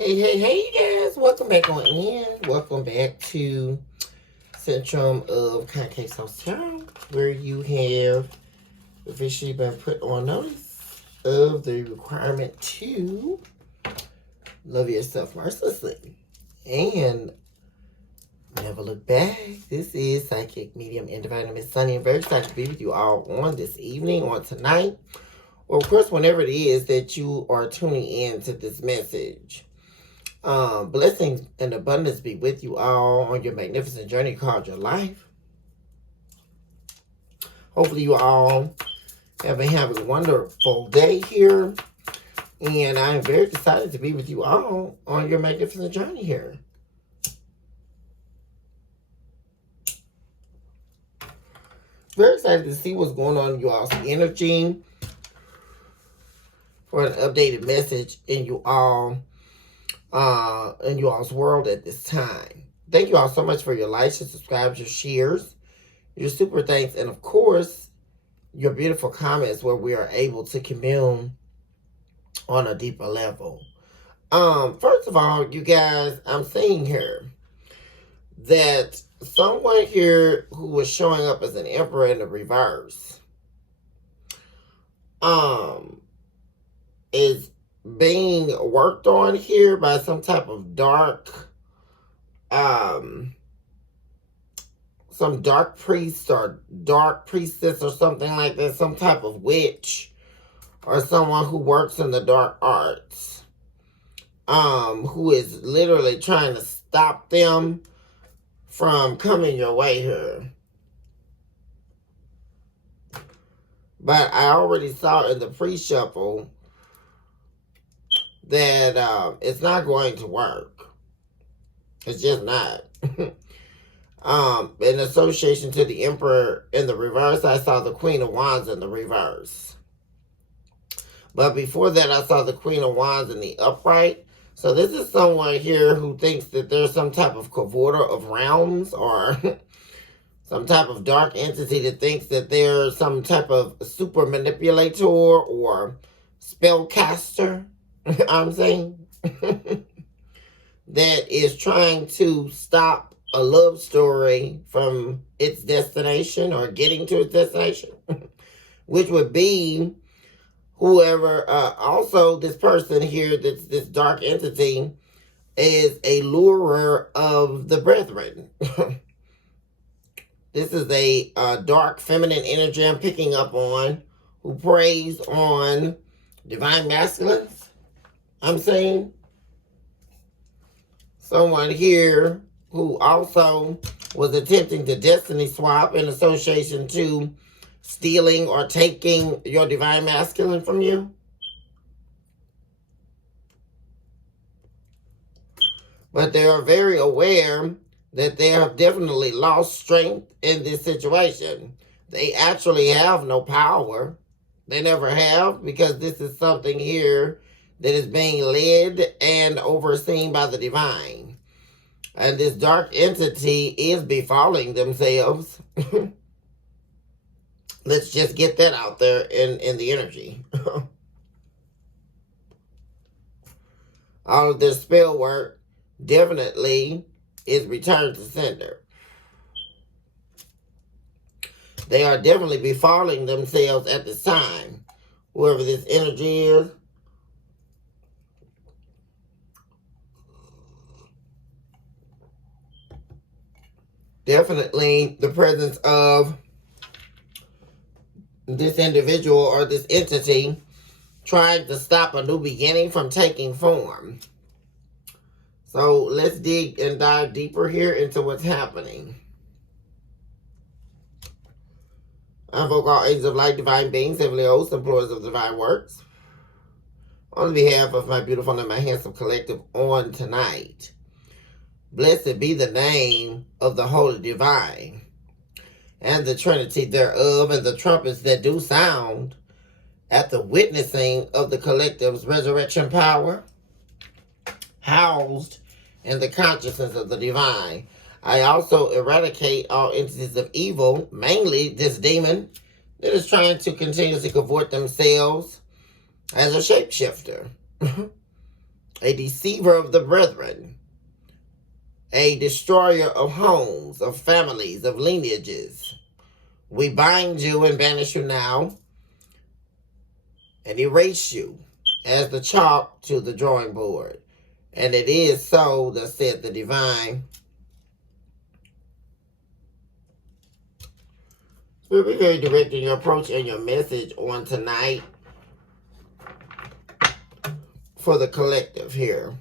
Hey, guys. Welcome back on in. Welcome back to Centrum of Concave Sauce Town, where you have officially been put on notice of the requirement to love yourself mercilessly and never look back. This is Psychic Medium and Divine Miss Sunny. I'm very excited to be with you all on this evening, on tonight, or of course, whenever it is that you are tuning in to this message. Blessings and abundance be with you all on your magnificent journey called your life. Hopefully you all have been having a wonderful day here. And I'm very excited to be with you all on your magnificent journey here. Very excited to see what's going on in you all's energy for an updated message in you all's world at this time. Thank you all so much for your likes, your subscribes, your shares, your super thanks, and of course, your beautiful comments where we are able to commune on a deeper level. First of all, you guys, I'm seeing here that someone here who was showing up as an emperor in the reverse, is being worked on here by some type of some dark priest or dark priestess or something like that, some type of witch or someone who works in the dark arts, who is literally trying to stop them from coming your way here. But I already saw in the pre-shuffle that it's not going to work. It's just not. In association to the Emperor in the reverse, I saw the Queen of Wands in the reverse. But before that, I saw the Queen of Wands in the upright. So this is someone here who thinks that there's some type of cavorter of realms or some type of dark entity that thinks that there's some type of super manipulator or spellcaster, I'm saying, that is trying to stop a love story from its destination or getting to its destination, which would be whoever, also this person here, this dark entity, is a lurer of the brethren. This is a dark feminine energy I'm picking up on, who preys on divine masculines, I'm saying. Someone here who also was attempting to destiny swap in association to stealing or taking your divine masculine from you. But they are very aware that they have definitely lost strength in this situation. They actually have no power. They never have, because this is something here that is being led and overseen by the divine. And this dark entity is befalling themselves. Let's just get that out there in the energy. All of their spell work definitely is returned to sender. They are definitely befalling themselves at this time. Whoever this energy is. Definitely the presence of this individual or this entity trying to stop a new beginning from taking form. So let's dig and dive deeper here into what's happening. I invoke all agents of light, divine beings, heavenly hosts, employers of divine works, on behalf of my beautiful and my handsome collective on tonight. Blessed be the name of the Holy Divine, and the Trinity thereof, and the trumpets that do sound at the witnessing of the collective's resurrection power, housed in the consciousness of the divine. I also eradicate all entities of evil, mainly this demon that is trying to continuously cavort themselves as a shapeshifter. a deceiver of the brethren, a destroyer of homes, of families, of lineages. We bind you and banish you now and erase you as the chalk to the drawing board. And it is so, that said the divine. We'll be very direct in your approach and your message on tonight for the collective here.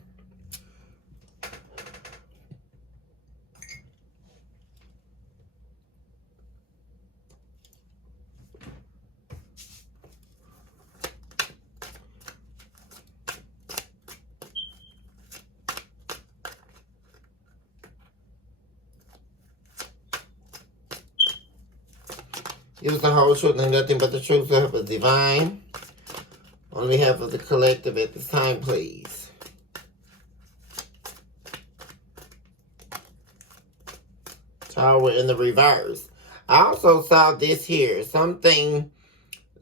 Give us the whole truth and nothing but the truth, so help us divine. On behalf of the collective at this time, please. Tower in the reverse. I also saw this here. Something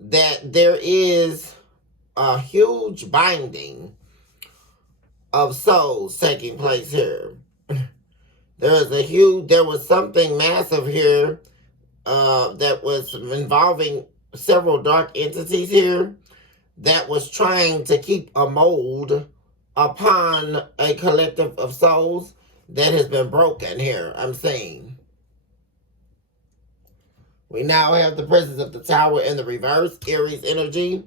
that there is a huge binding of souls taking place here. There was something massive here that was involving several dark entities here that was trying to keep a mold upon a collective of souls that has been broken here, I'm saying. We now have the presence of the Tower in the reverse, Aries energy.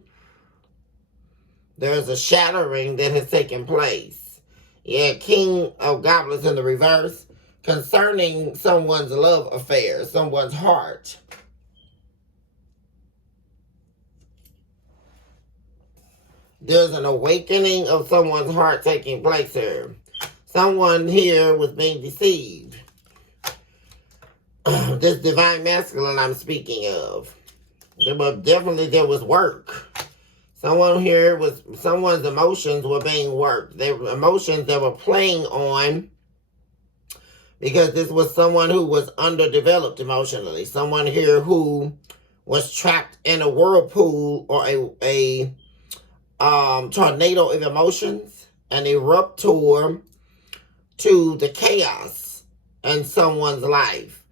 There's a shattering that has taken place. Yeah, King of Goblins in the reverse, concerning someone's love affair, someone's heart. There's an awakening of someone's heart taking place here. Someone here was being deceived. This divine masculine I'm speaking of. There was work. Someone's emotions were being worked. They were emotions that were playing on, because this was someone who was underdeveloped emotionally. Someone here who was trapped in a whirlpool or a tornado of emotions, an eruptor to the chaos in someone's life.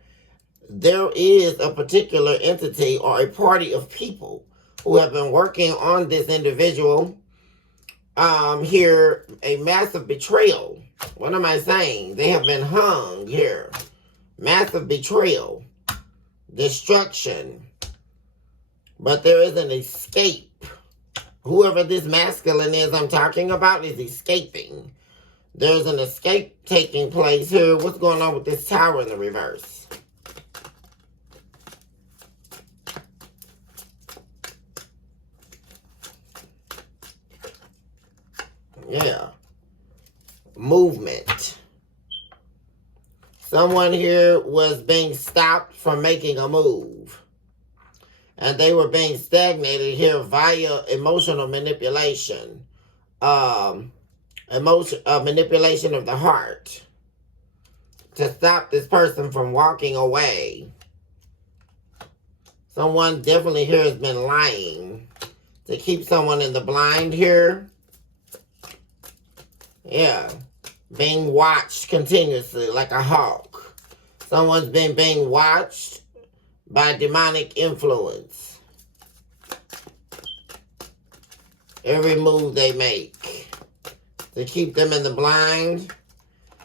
There is a particular entity or a party of people who have been working on this individual. Here, a massive betrayal. What am I saying? They have been hung here. Massive betrayal. Destruction. But there is an escape. Whoever this masculine is I'm talking about is escaping. There's an escape taking place here. What's going on with this tower in the reverse? Yeah. Movement. Someone here was being stopped from making a move. And they were being stagnated here via emotional manipulation. Manipulation of the heart. To stop this person from walking away. Someone definitely here has been lying. To keep someone in the blind here. Yeah. Being watched continuously like a hawk. Someone's been being watched by demonic influence. Every move they make. To keep them in the blind.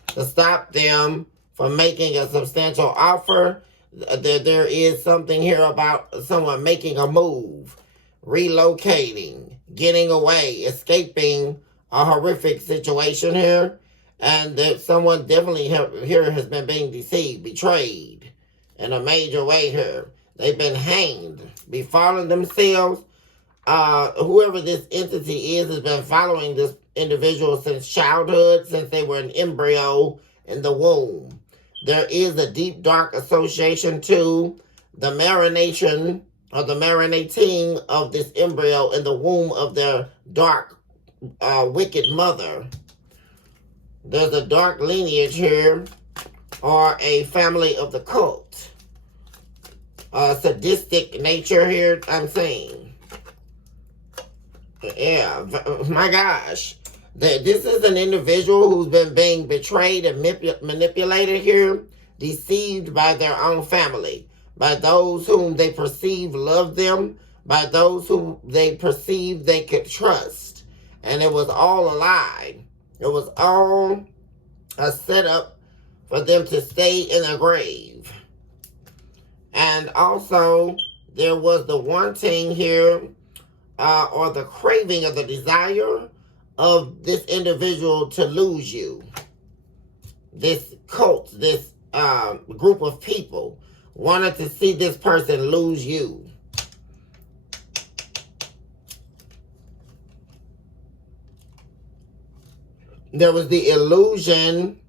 To stop them from making a substantial offer. There is something here about someone making a move. Relocating. Getting away. Escaping a horrific situation here. And that someone definitely here has been being deceived, betrayed in a major way here. They've been hanged, befallen themselves. Whoever this entity is has been following this individual since childhood, since they were an embryo in the womb. There is a deep, dark association to the marination or the marinating of this embryo in the womb of their dark, wicked mother. There's a dark lineage here, or a family of the cult. Sadistic nature here, I'm saying. Yeah, my gosh. This is an individual who's been being betrayed and manipulated here, deceived by their own family, by those whom they perceive love them, by those whom they perceive they could trust. And it was all a lie. It was all a setup for them to stay in a grave. And also, there was the wanting here, or the craving of the desire of this individual to lose you. This cult, this group of people wanted to see this person lose you. There was the illusion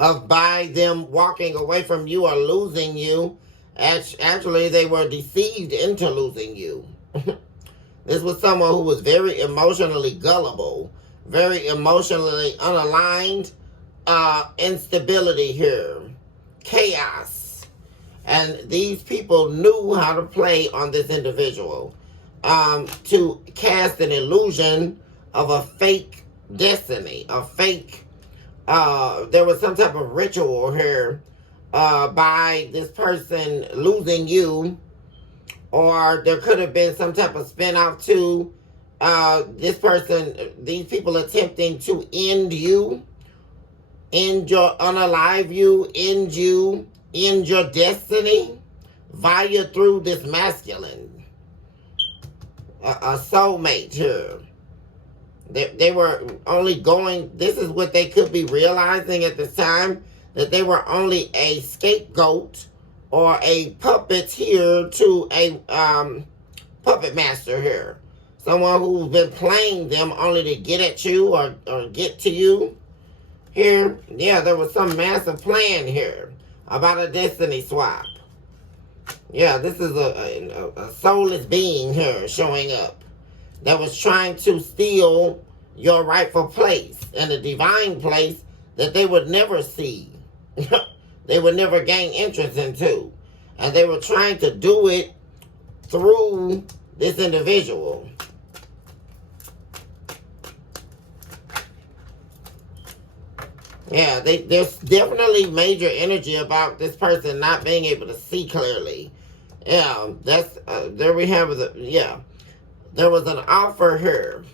of by them walking away from you or losing you, actually they were deceived into losing you. This was someone who was very emotionally gullible, very emotionally unaligned, instability here, chaos. And these people knew how to play on this individual to cast an illusion of a fake destiny, a fake, there was some type of ritual here by this person losing you, or there could have been some type of spin-off to this person, these people attempting to end you, end your, unalive you, end your destiny via through this masculine, a soulmate here. They were only going, this is what they could be realizing at this time, that they were only a scapegoat or a puppeteer to a puppet master here. Someone who's been playing them only to get at you or get to you here. Yeah, there was some massive plan here about a destiny swap. Yeah, this is a soulless being here showing up that was trying to steal your rightful place and a divine place that they would never see. They would never gain interest into. And they were trying to do it through this individual. Yeah, there's definitely major energy about this person not being able to see clearly. Yeah, that's, there we have the, yeah. There was an offer here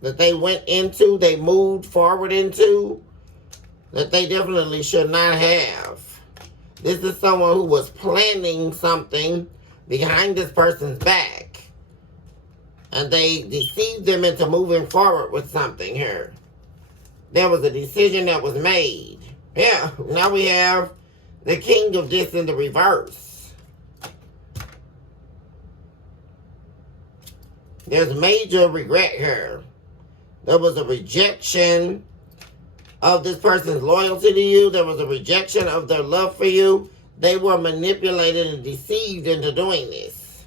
that they went into, they moved forward into, that they definitely should not have. This is someone who was planning something behind this person's back. And they deceived them into moving forward with something here. There was a decision that was made. Yeah, now we have the king of this in the reverse. There's major regret here. There was a rejection of this person's loyalty to you. There was a rejection of their love for you. They were manipulated and deceived into doing this.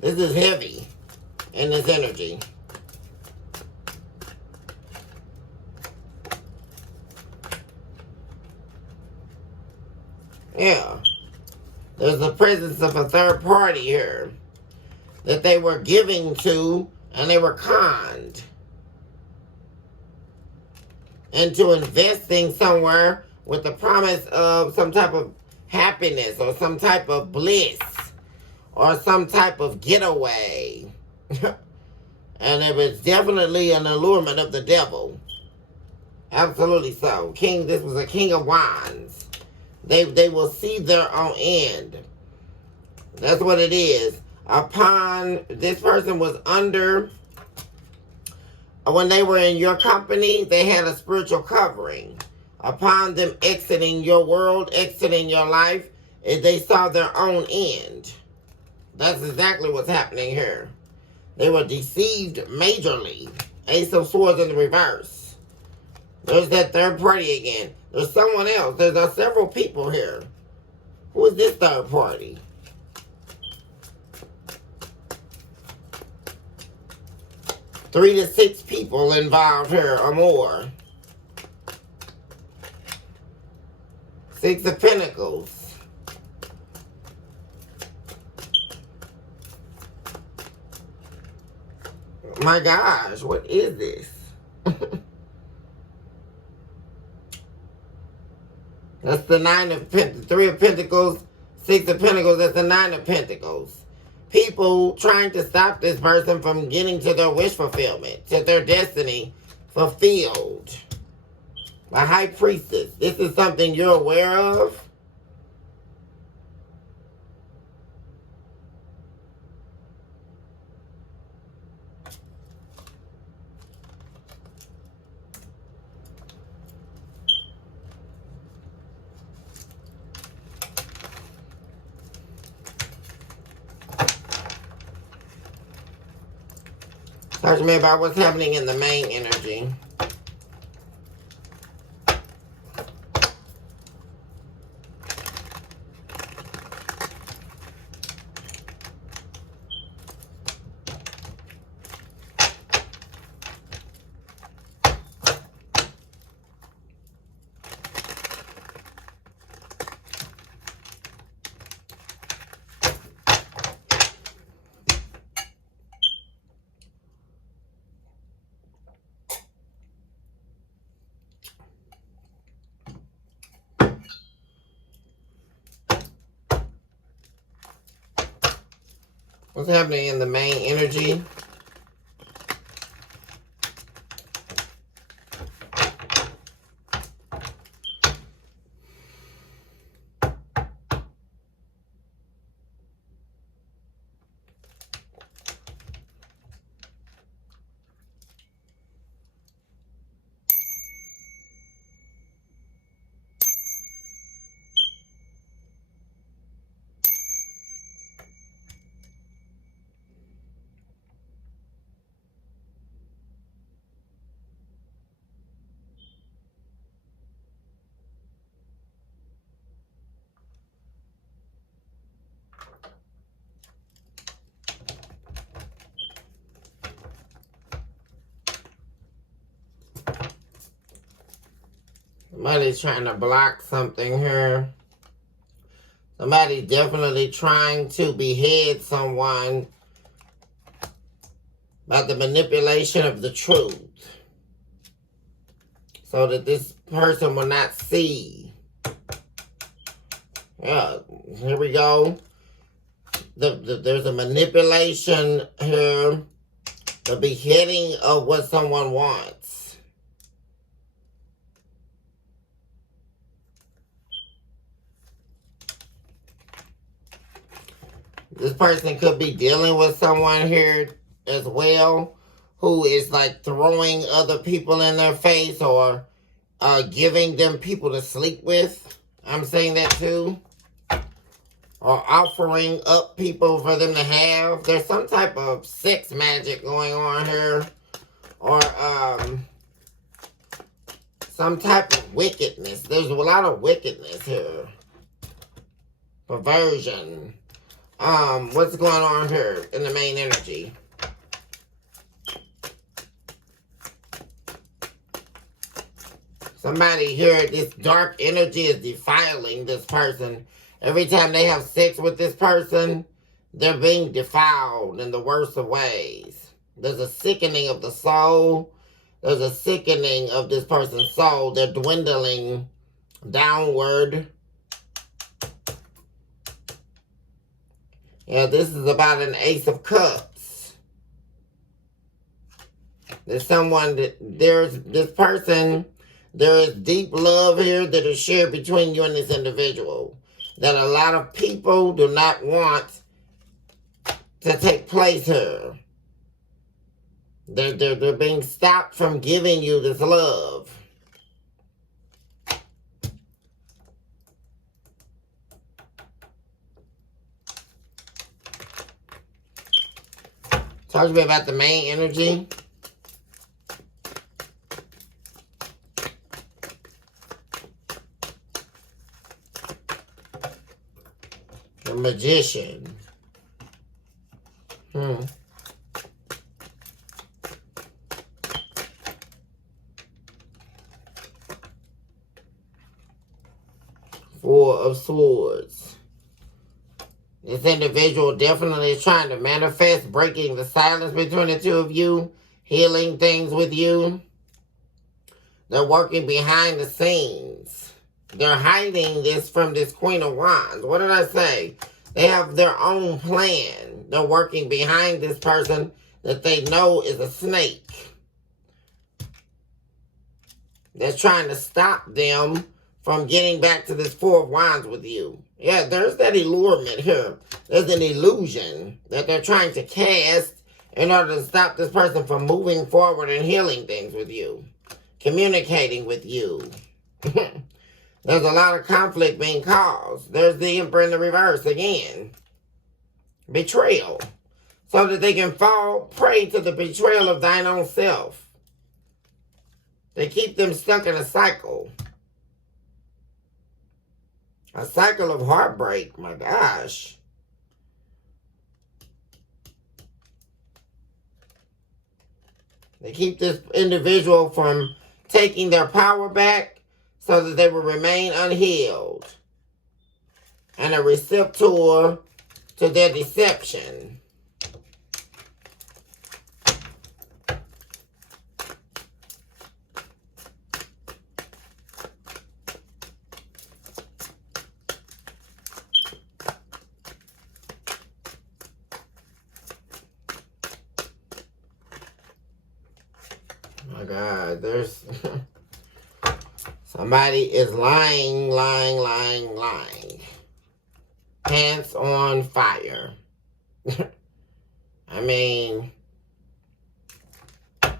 This is heavy in this energy. Yeah. There's the presence of a third party here that they were giving to, and they were conned into investing somewhere with the promise of some type of happiness or some type of bliss or some type of getaway. And it was definitely an allurement of the devil. Absolutely so. This was a king of wands. They will see their own end. That's what it is. Upon this person was under, when they were in your company, they had a spiritual covering. Upon them exiting your world, exiting your life, they saw their own end. That's exactly what's happening here. They were deceived majorly. Ace of Swords in the reverse. There's that third party again. There's someone else. There's several people here. Who is this third party? Three to six people involved here or more. Six of Pentacles. My gosh, what is this? That's the Three of Pentacles, Six of Pentacles, that's the Nine of Pentacles. People trying to stop this person from getting to their wish fulfillment, to their destiny fulfilled. The High Priestess. This is something you're aware of. Talk to me about what's happening in the main energy. What's happening in the main energy? Somebody's trying to block something here. Somebody's definitely trying to behead someone by the manipulation of the truth, so that this person will not see. Yeah, here we go. There's a manipulation here. The beheading of what someone wants. This person could be dealing with someone here as well who is like throwing other people in their face or giving them people to sleep with. I'm saying that too. Or offering up people for them to have. There's some type of sex magic going on here. Or some type of wickedness. There's a lot of wickedness here. Perversion. What's going on here in the main energy? Somebody here, this dark energy is defiling this person. Every time they have sex with this person, they're being defiled in the worst of ways. There's a sickening of the soul. There's a sickening of this person's soul. They're dwindling downward. Yeah, this is about an Ace of Cups. There's someone that, there's this person, there is deep love here that is shared between you and this individual that a lot of people do not want to take place here. They're being stopped from giving you this love. Talk to me about the main energy. The Magician. Four of Swords. This individual definitely is trying to manifest breaking the silence between the two of you. healing things with you. They're working behind the scenes. They're hiding this from this Queen of Wands. What did I say? They have their own plan. They're working behind this person that they know is a snake. They're trying to stop them from getting back to this Four of Wands with you. Yeah, there's that allurement here. There's an illusion that they're trying to cast in order to stop this person from moving forward and healing things with you. Communicating with you. There's a lot of conflict being caused. There's the Emperor in the reverse again. Betrayal. So that they can fall prey to the betrayal of thine own self. They keep them stuck in a cycle. A cycle of heartbreak. My gosh. They keep this individual from taking their power back so that they will remain unhealed and a receptor to their deception. Oh my God, there's somebody is lying. Pants on fire. I mean, a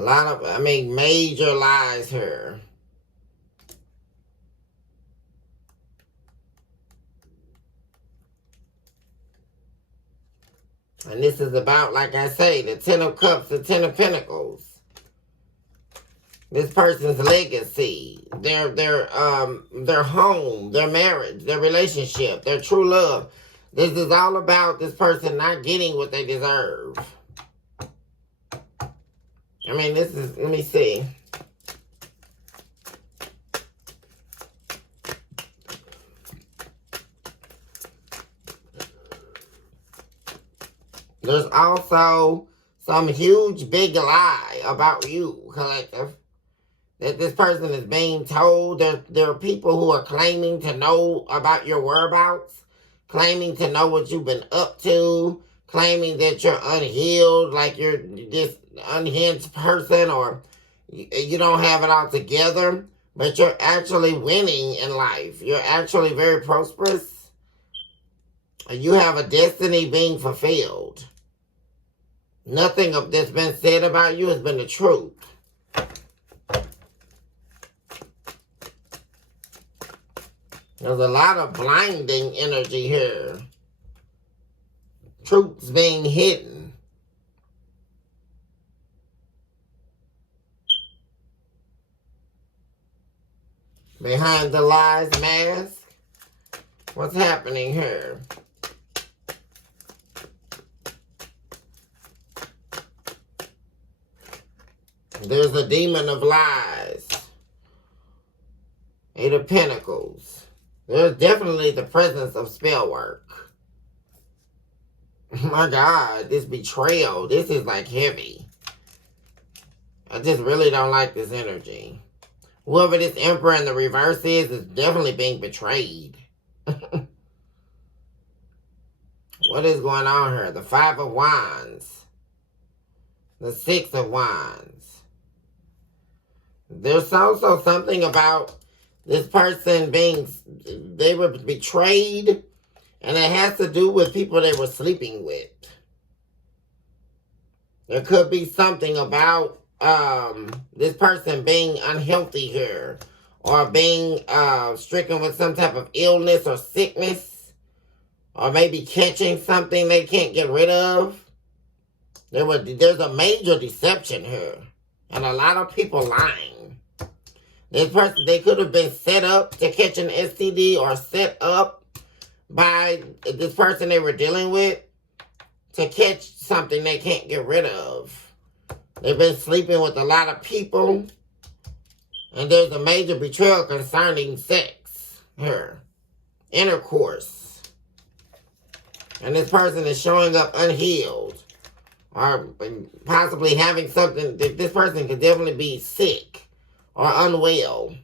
lot of, major lies here. And this is about, like I say, the Ten of Cups, the Ten of Pentacles. This person's legacy, their home, their marriage, their relationship, their true love. This is all about this person not getting what they deserve. This is, let me see. There's also some huge big lie about you, collective. That this person is being told. There are people who are claiming to know about your whereabouts, claiming to know what you've been up to, claiming that you're unhealed, like you're this unhinged person, or you don't have it all together, but you're actually winning in life. You're actually very prosperous. You have a destiny being fulfilled. Nothing that's been said about you has been the truth. There's a lot of blinding energy here. Truths being hidden. Behind the lies mask. What's happening here? There's a demon of lies. Eight of Pentacles. There's definitely the presence of spell work. My God, this betrayal, this is like heavy. I just really don't like this energy. Whoever this Emperor in the reverse is definitely being betrayed. What is going on here? The Five of Wands. The Six of Wands. There's also something about this person they were betrayed, and it has to do with people they were sleeping with. There could be something about this person being unhealthy here, or being stricken with some type of illness or sickness, or maybe catching something they can't get rid of. There's a major deception here, and a lot of people lying. This person, they could have been set up to catch an STD, or set up by this person they were dealing with to catch something they can't get rid of. They've been sleeping with a lot of people, and there's a major betrayal concerning sex here. Intercourse. And this person is showing up unhealed. Or possibly having something. This person could definitely be sick or unwell.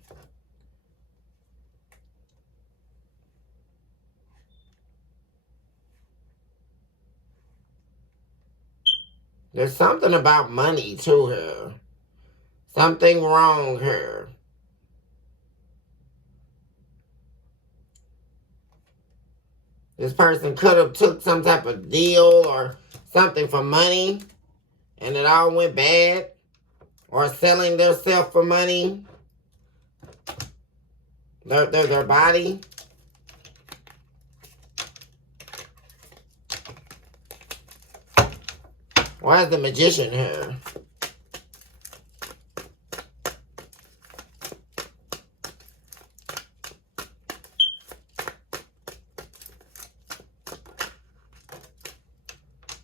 There's something about money to her. Something wrong here. This person could have took some type of deal or something for money and it all went bad. Or selling themselves for money. Their body. Why is the Magician here?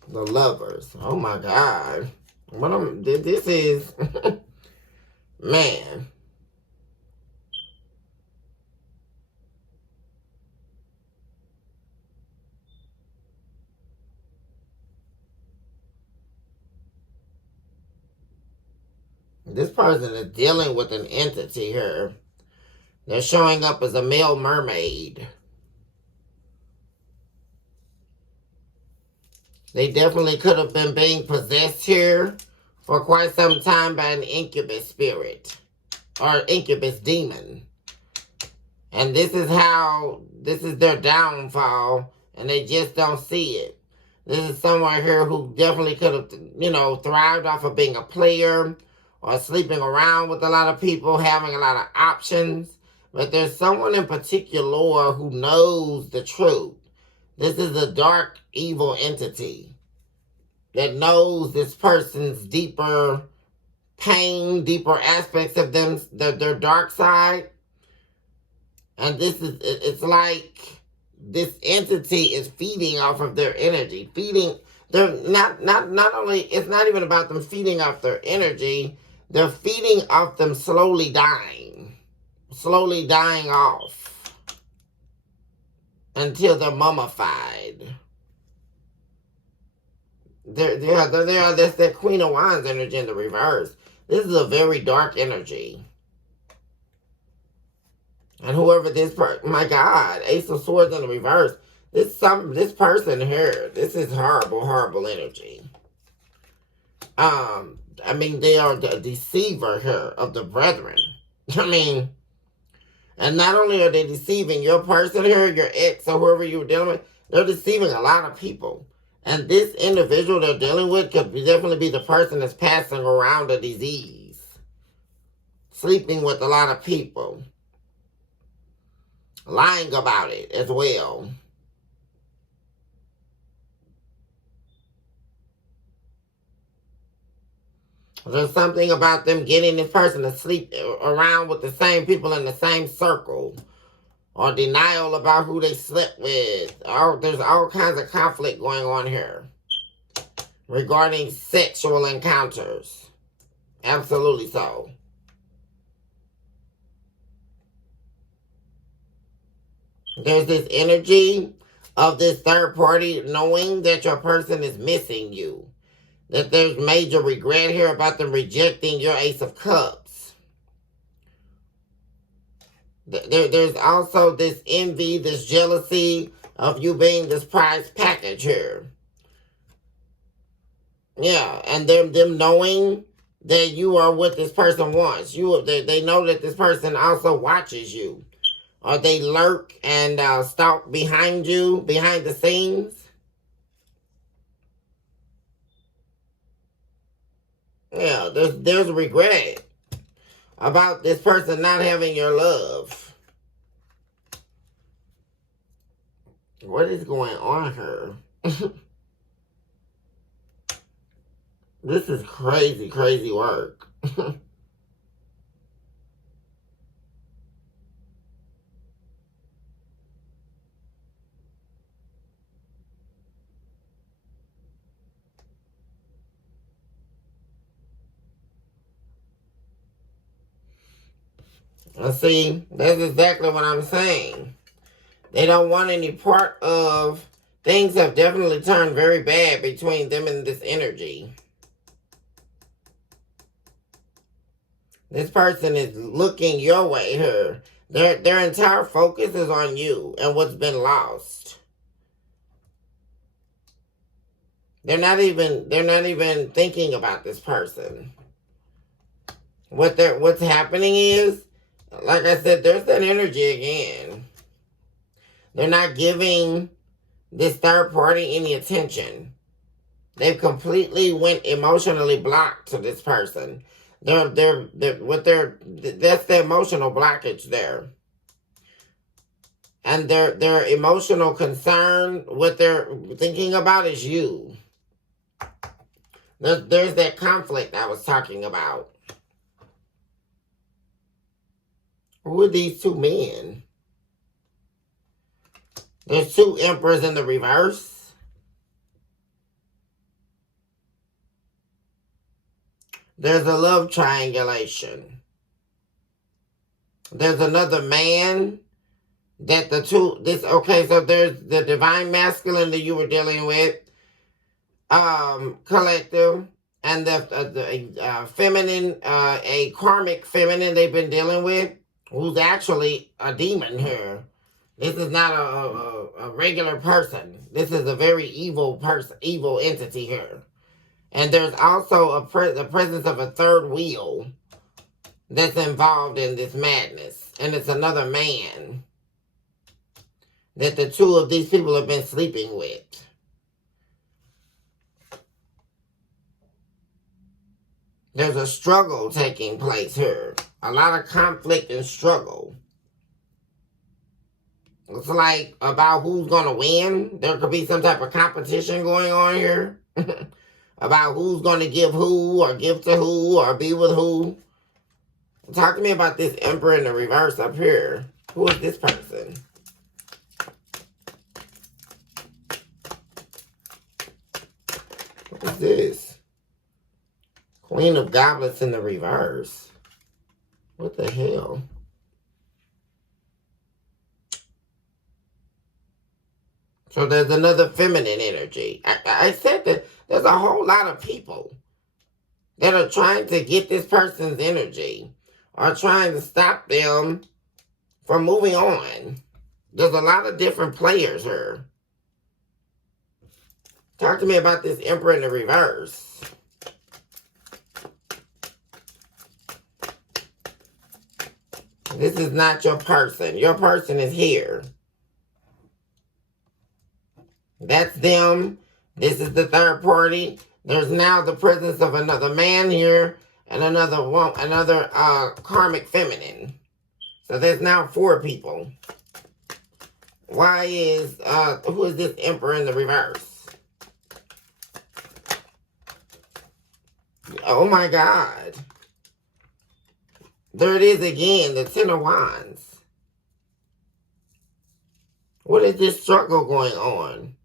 The Lovers. Oh my God. This is, man. This person is dealing with an entity here. They're showing up as a male mermaid. They definitely could have been being possessed here for quite some time by an incubus spirit or incubus demon. And this is their downfall, and they just don't see it. This is someone here who definitely could have, thrived off of being a player or sleeping around with a lot of people, having a lot of options. But there's someone in particular who knows the truth. This is a dark, evil entity that knows this person's deeper pain, deeper aspects of them, their dark side. And it's like this entity is feeding off of their energy. They're not only, it's not even about them feeding off their energy, they're feeding off them slowly dying off until they're mummified. That's that Queen of Wands energy in the reverse. This is a very dark energy. And whoever this my God, Ace of Swords in the reverse. This person here, this is horrible energy. They are the deceiver here of the brethren. And not only are they deceiving your person here, your ex or whoever you're dealing with, they're deceiving a lot of people. And this individual they're dealing with could definitely be the person that's passing around a disease. Sleeping with a lot of people. Lying about it as well. There's something about them getting this person to sleep around with the same people in the same circle. Or denial about who they slept with. There's all kinds of conflict going on here. Regarding sexual encounters. Absolutely so. There's this energy of this third party knowing that your person is missing you. That there's major regret here about them rejecting your Ace of Cups. There's also this envy, this jealousy of you being this prize package here. Yeah, and them knowing that you are what this person wants. They know that this person also watches you. Or they lurk and stalk behind you, behind the scenes. Yeah, there's regret about this person not having your love. What is going on here? This is crazy work. See, that's exactly what I'm saying. They don't want any part of Things have definitely turned very bad between them and this energy. This person is looking your way here. Their entire focus is on you and what's been lost. They're not even thinking about this person. What's happening is, like I said, there's that energy again. They're not giving this third party any attention. They've completely went emotionally blocked to this person. That's the emotional blockage there. And their emotional concern, what they're thinking about is you. There's that conflict I was talking about. Who are these two men? There's two emperors in the reverse. There's a love triangulation. There's another man that okay, so there's the divine masculine that you were dealing with, collective, and the feminine, a karmic feminine they've been dealing with, who's actually a demon here. This is not a regular person. This is a very evil person, evil entity here. And there's also the presence of a third wheel that's involved in this madness. And it's another man that the two of these people have been sleeping with. There's a struggle taking place here. A lot of conflict and struggle. It's like about who's going to win. There could be some type of competition going on here. About who's going to give who, or give to who, or be with who. Talk to me about this emperor in the reverse up here. Who is this person? What is this? Queen of Goblets in the reverse. What the hell? So there's another feminine energy. I said that there's a whole lot of people that are trying to get this person's energy, or trying to stop them from moving on. There's a lot of different players here. Talk to me about this emperor in the reverse. This is not your person. Your person is here. That's them. This is the third party. There's now the presence of another man here and another karmic feminine. So there's now 4 people. Why is who is this emperor in the reverse? Oh my God. There it is again, the 10 of Wands. What is this struggle going on?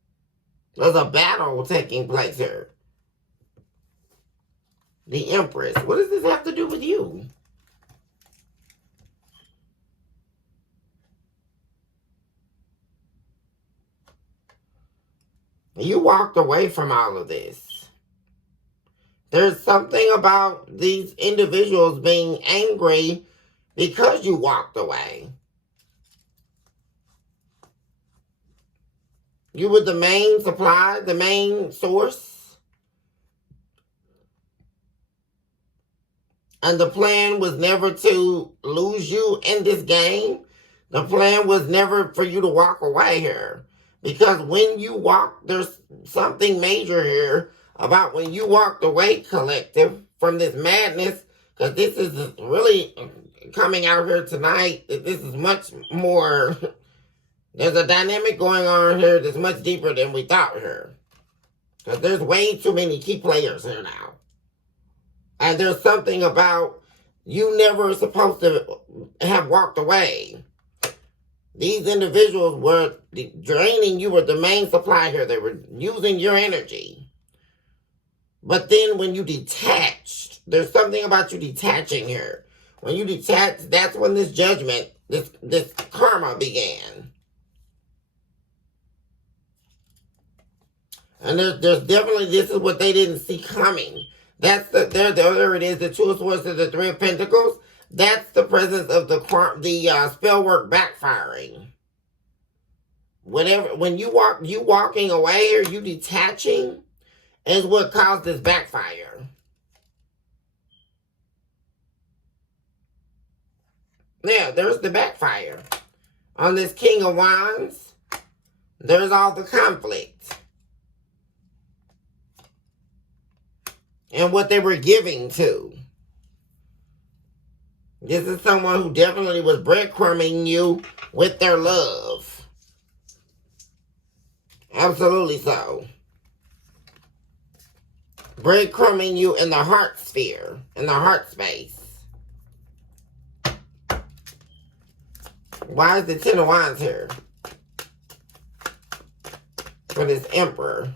There's a battle taking place here. The Empress. What does this have to do with you? You walked away from all of this. There's something about these individuals being angry because you walked away. You were the main supply, the main source. And the plan was never to lose you in this game. The plan was never for you to walk away here. Because when you walk, there's something major here about when you walked away, collective, from this madness. Because this is really coming out here tonight. This is much more... There's a dynamic going on here that's much deeper than we thought here. Because there's way too many key players here now. And there's something about you never supposed to have walked away. These individuals were draining. You were the main supply here. They were using your energy. But then when you detached, there's something about you detaching here. When you detach, that's when this judgment, this karma began. And there's definitely, this is what they didn't see coming. That's there it is, the Two of Swords to the Three of Pentacles. That's the presence of the spell work backfiring. When you walking away or you detaching is what caused this backfire. Yeah, there's the backfire. On this King of Wands, there's all the conflict. And what they were giving to. This is someone who definitely was breadcrumbing you with their love. Absolutely so. Breadcrumbing you in the heart sphere, in the heart space. Why is the Ten of Wands here? For this Emperor.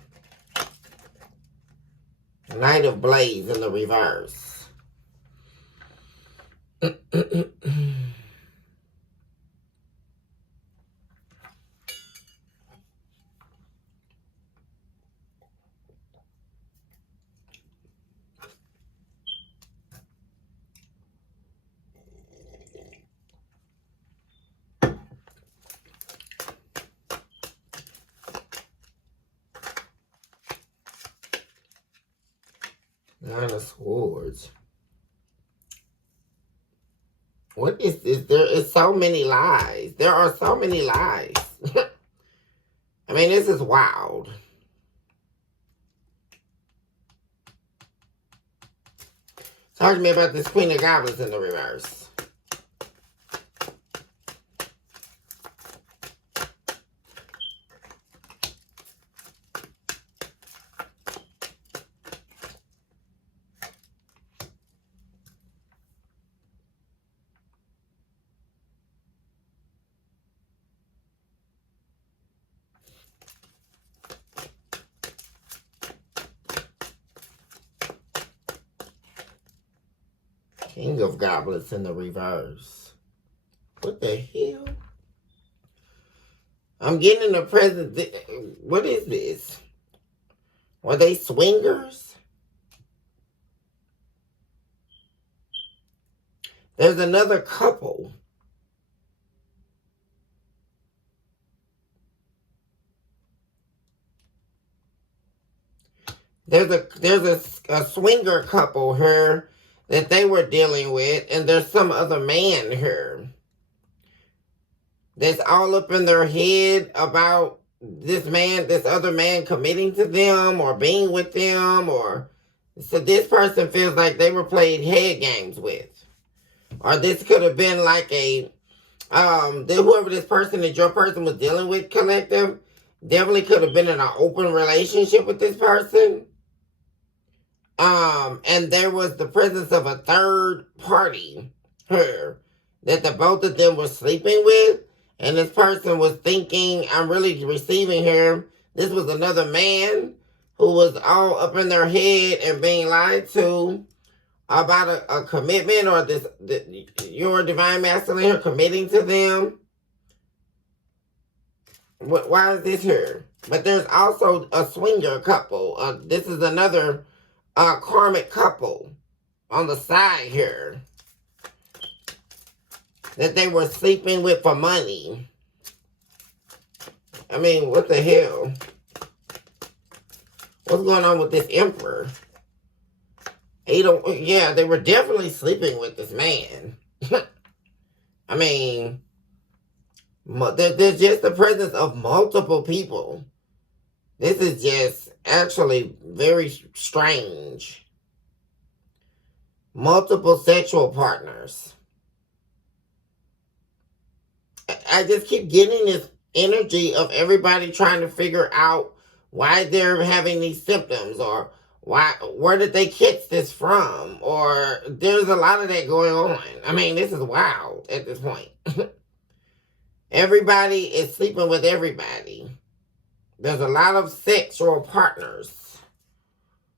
Knight of Blades in the reverse. Nine of Swords. What is this? There is so many lies. There are so many lies. I mean, this is wild. Talk to me about this Queen of Goblins in the reverse. King of Goblins in the reverse. What the hell? I'm getting the present. What is this? Were they swingers? There's another couple. There's a swinger couple here that they were dealing with, and there's some other man here that's all up in their head about this other man committing to them or being with them, or so this person feels like they were playing head games with. Or this could have been like a whoever this person that your person was dealing with, collective, definitely could have been in an open relationship with this person. And there was the presence of a third party here that the both of them were sleeping with, and this person was thinking, I'm really receiving here. This was another man who was all up in their head and being lied to about a commitment, or your divine masculine here committing to them. Why is this here? But there's also a swinger couple. This is another karmic couple on the side here that they were sleeping with for money. I mean, what the hell? What's going on with this Emperor? Yeah, they were definitely sleeping with this man. I mean, there's just the presence of multiple people. This is just actually very strange. Multiple sexual partners. I just keep getting this energy of everybody trying to figure out why they're having these symptoms, or where did they catch this from, or there's a lot of that going on. I mean, this is wild at this point. Everybody is sleeping with everybody. There's a lot of sexual partners.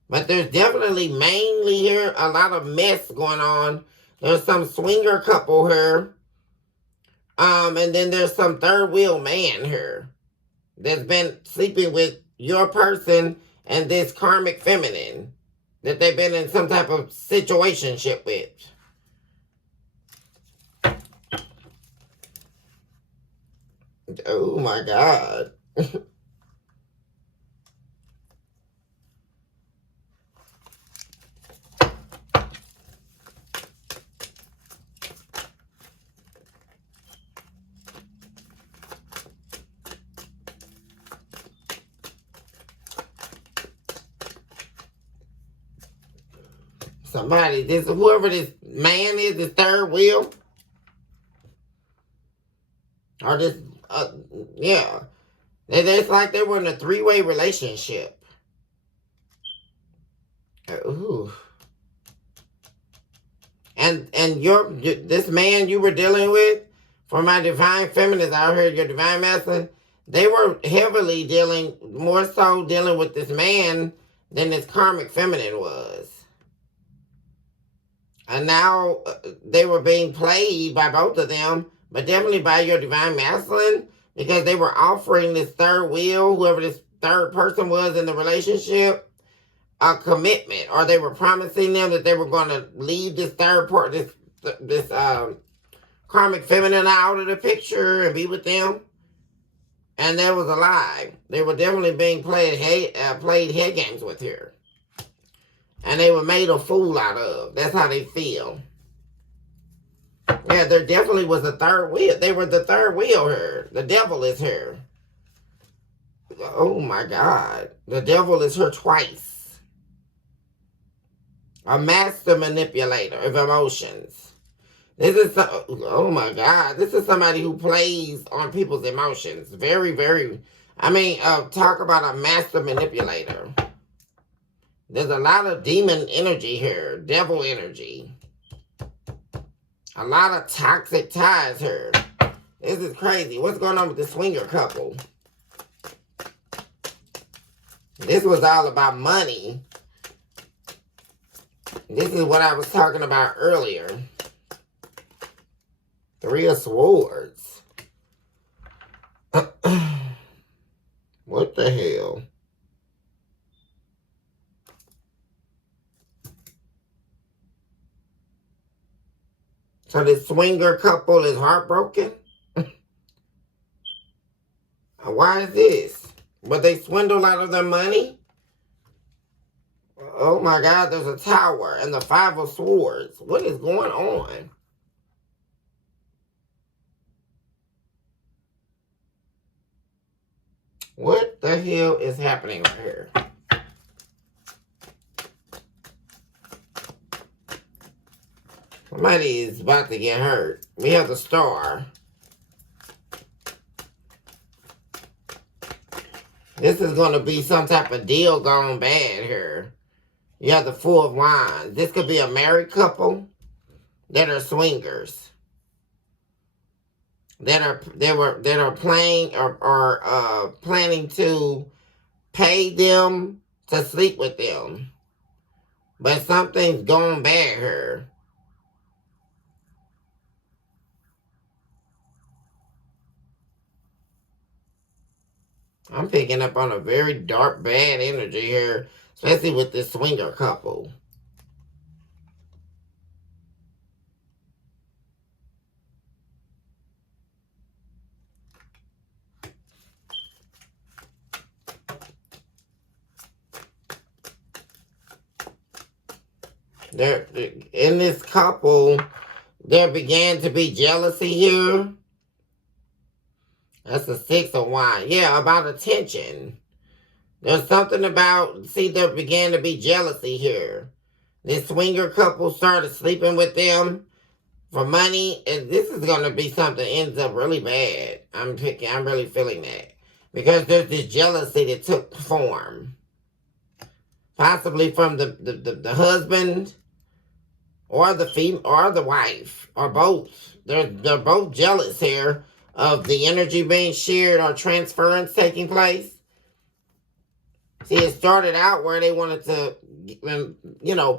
But there's definitely mainly here a lot of mess going on. There's some swinger couple here. And then there's some third wheel man here that's been sleeping with your person and this karmic feminine that they've been in some type of situationship with. Oh my God. Somebody, whoever this man is, this third wheel, or this, yeah. It's like they were in a three-way relationship. Ooh. And this man you were dealing with, for my divine feminines, I heard your divine masculine, they were heavily more so dealing with this man than this karmic feminine was. And now they were being played by both of them, but definitely by your divine masculine, because they were offering this third wheel, whoever this third person was in the relationship, a commitment, or they were promising them that they were going to leave this third part, this karmic feminine out of the picture and be with them. And that was a lie. They were definitely being played head games with her. And they were made a fool out of. That's how they feel. Yeah, there definitely was a third wheel. They were the third wheel here. The devil is here. Oh my God. The devil is here twice. A master manipulator of emotions. This is, oh my God. This is somebody who plays on people's emotions. Very, very, talk about a master manipulator. There's a lot of demon energy here, devil energy. A lot of toxic ties here. This is crazy. What's going on with the swinger couple? This was all about money. This is what I was talking about earlier. Three of Swords. What the hell? So this swinger couple is heartbroken? Why is this? But they swindled out of their money? Oh my God, there's a tower and the Five of Swords. What is going on? What the hell is happening right here? Somebody is about to get hurt. We have the Star. This is going to be some type of deal gone bad here. You have the Four of Wands. This could be a married couple that are swingers. That are playing or planning to pay them to sleep with them. But something's gone bad here. I'm picking up on a very dark, bad energy here, especially with this swinger couple. In this couple, there began to be jealousy here. That's the Six of Wands. Yeah, about attention. There's something about, there began to be jealousy here. This swinger couple started sleeping with them for money, and this is going to be something that ends up really bad. I'm really feeling that. Because there's this jealousy that took form. Possibly from the husband, or the female, or the wife, or both. They're both jealous here of the energy being shared or transference taking place. See, it started out where they wanted to,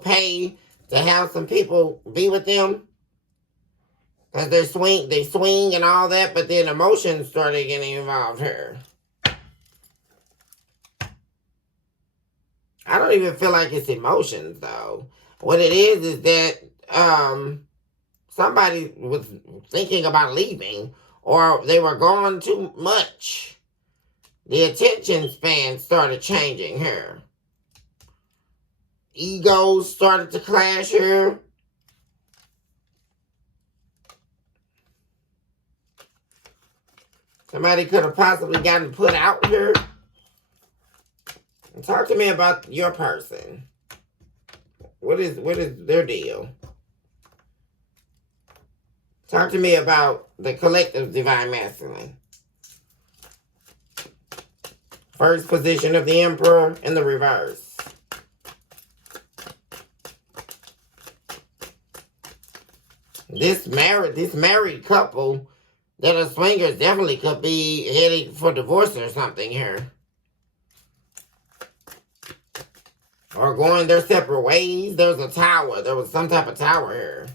pay to have some people be with them. Because they swing and all that, but then emotions started getting involved here. I don't even feel like it's emotions though. What it is that somebody was thinking about leaving, or they were gone too much. The attention span started changing here. Egos started to clash here. Somebody could have possibly gotten put out here. And talk to me about your person. What is their deal? Talk to me about the collective divine masculine. First position of the emperor in the reverse. This married couple that are swingers definitely could be headed for divorce or something here. Or going their separate ways. There's a tower. There was some type of tower here.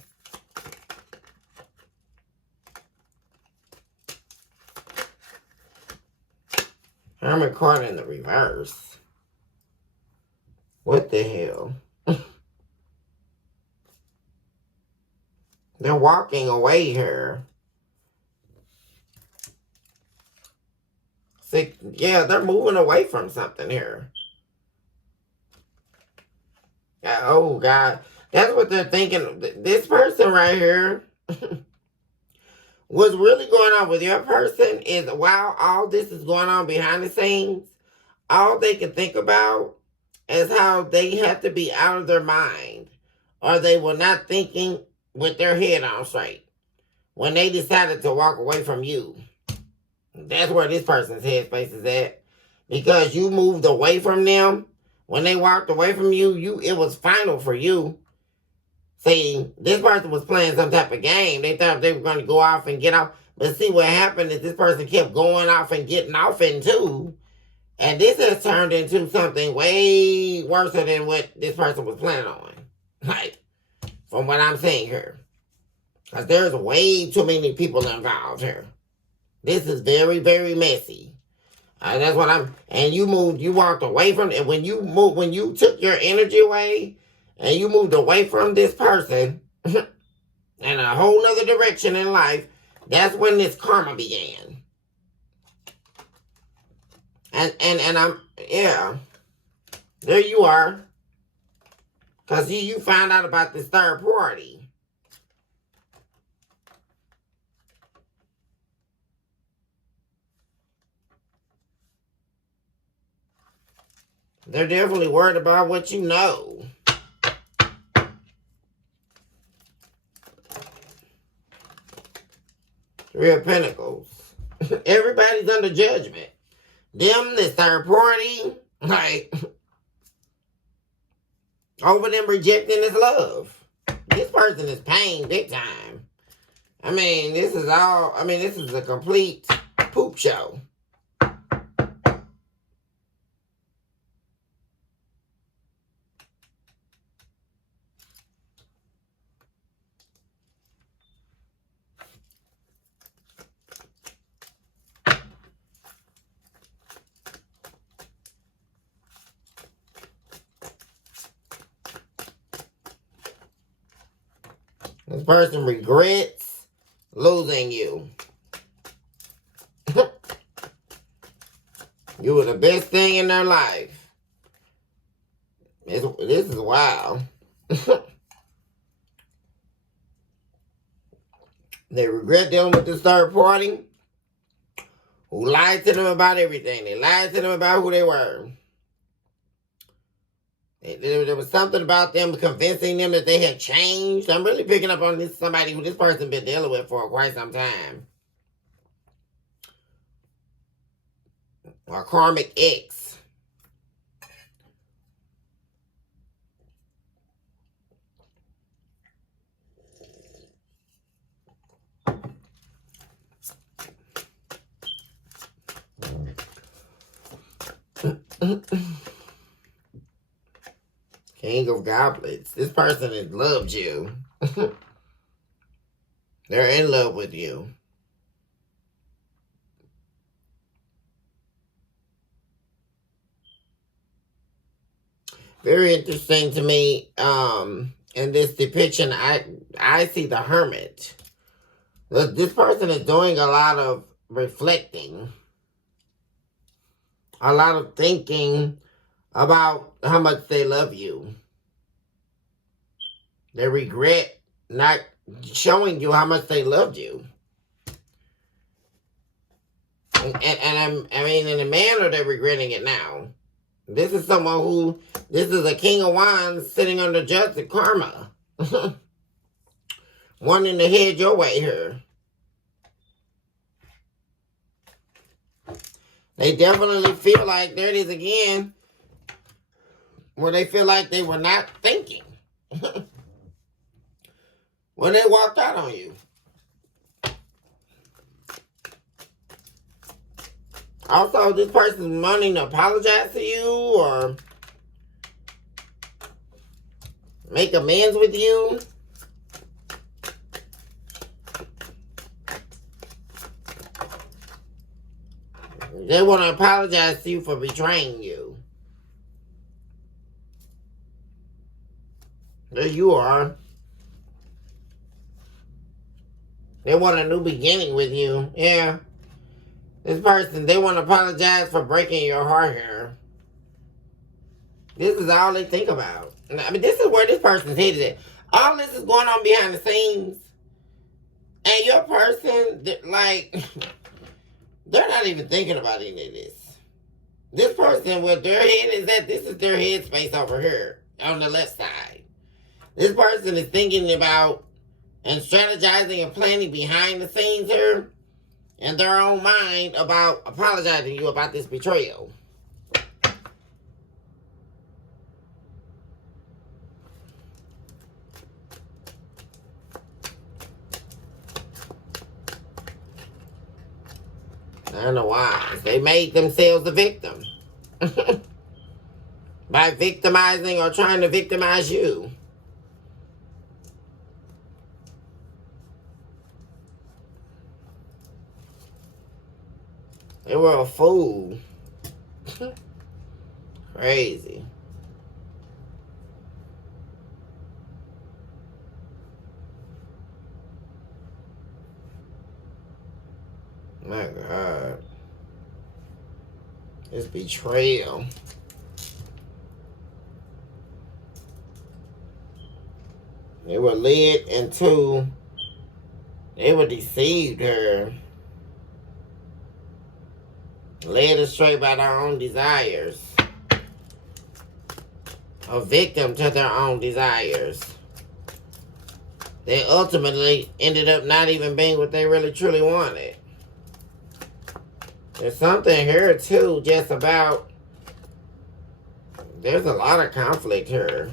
Hermit card in the reverse. What the hell? They're walking away here. Yeah, they're moving away from something here. Oh, God. That's what they're thinking. This person right here, what's really going on with your person is while all this is going on behind the scenes, all they can think about is how they have to be out of their mind, or they were not thinking with their head on straight when they decided to walk away from you. That's where this person's headspace is at. Because you moved away from them. When they walked away from you, it was final for you. See, this person was playing some type of game. They thought they were going to go off and get off. But see, what happened is this person kept going off and getting off into. And this has turned into something way worse than what this person was planning on. Like, from what I'm seeing here. Because there's way too many people involved here. This is very, very messy. That's what and you walked away from it. When you took your energy away and you moved away from this person in a whole nother direction in life, that's when this karma began. And I'm, yeah, there you are. Because you found out about this third party. They're definitely worried about what you know. Three of Pentacles. Everybody's under judgment. Them, this third party, like, over them rejecting this love. This person is paying big time. This is a complete poop show. This person regrets losing you. You were the best thing in their life. This is wild. They regret dealing with this third party who lied to them about everything. They lied to them about who they were. There was something about them convincing them that they had changed. I'm really picking up on this person been dealing with for quite some time. Or karmic ex. King of Goblets. This person has loved you. They're in love with you. Very interesting to me. In this depiction, I see the Hermit. This person is doing a lot of reflecting, a lot of thinking about how much they love you. They regret not showing you how much they loved you. I mean, in a manner, they're regretting it now. This is someone who, this is a King of Wands sitting under Justice Karma. Wanting to head your way here. They definitely feel like, there it is again, where they feel like they were not thinking. When they walked out on you. Also, this person's wanting to apologize to you or make amends with you. They want to apologize to you for betraying you. There you are. They want a new beginning with you. Yeah. This person, they want to apologize for breaking your heart here. This is all they think about. I mean, this is where this person's headed at. All this is going on behind the scenes. And your person, like, they're not even thinking about any of this. This person, where their head is at, this is their headspace over here on the left side. This person is thinking about and strategizing and planning behind the scenes here in their own mind about apologizing to you about this betrayal. I know why. They made themselves a victim. By victimizing or trying to victimize you. They were a fool. Crazy. My God. This betrayal. They were led into, they were deceived her. Led astray by their own desires. A victim to their own desires. They ultimately ended up not even being what they really truly wanted. There's something here too, just about, there's a lot of conflict here.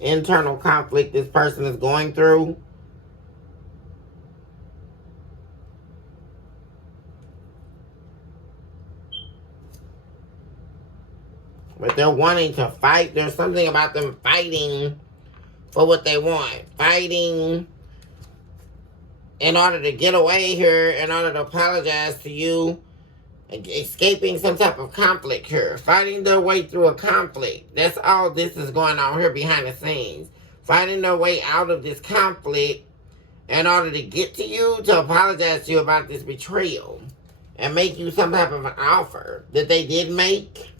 Internal conflict this person is going through. But they're wanting to fight. There's something about them fighting for what they want. Fighting in order to get away here, in order to apologize to you, escaping some type of conflict here. Fighting their way through a conflict. That's all this is going on here behind the scenes. Fighting their way out of this conflict in order to get to you, to apologize to you about this betrayal. And make you some type of an offer that they did make.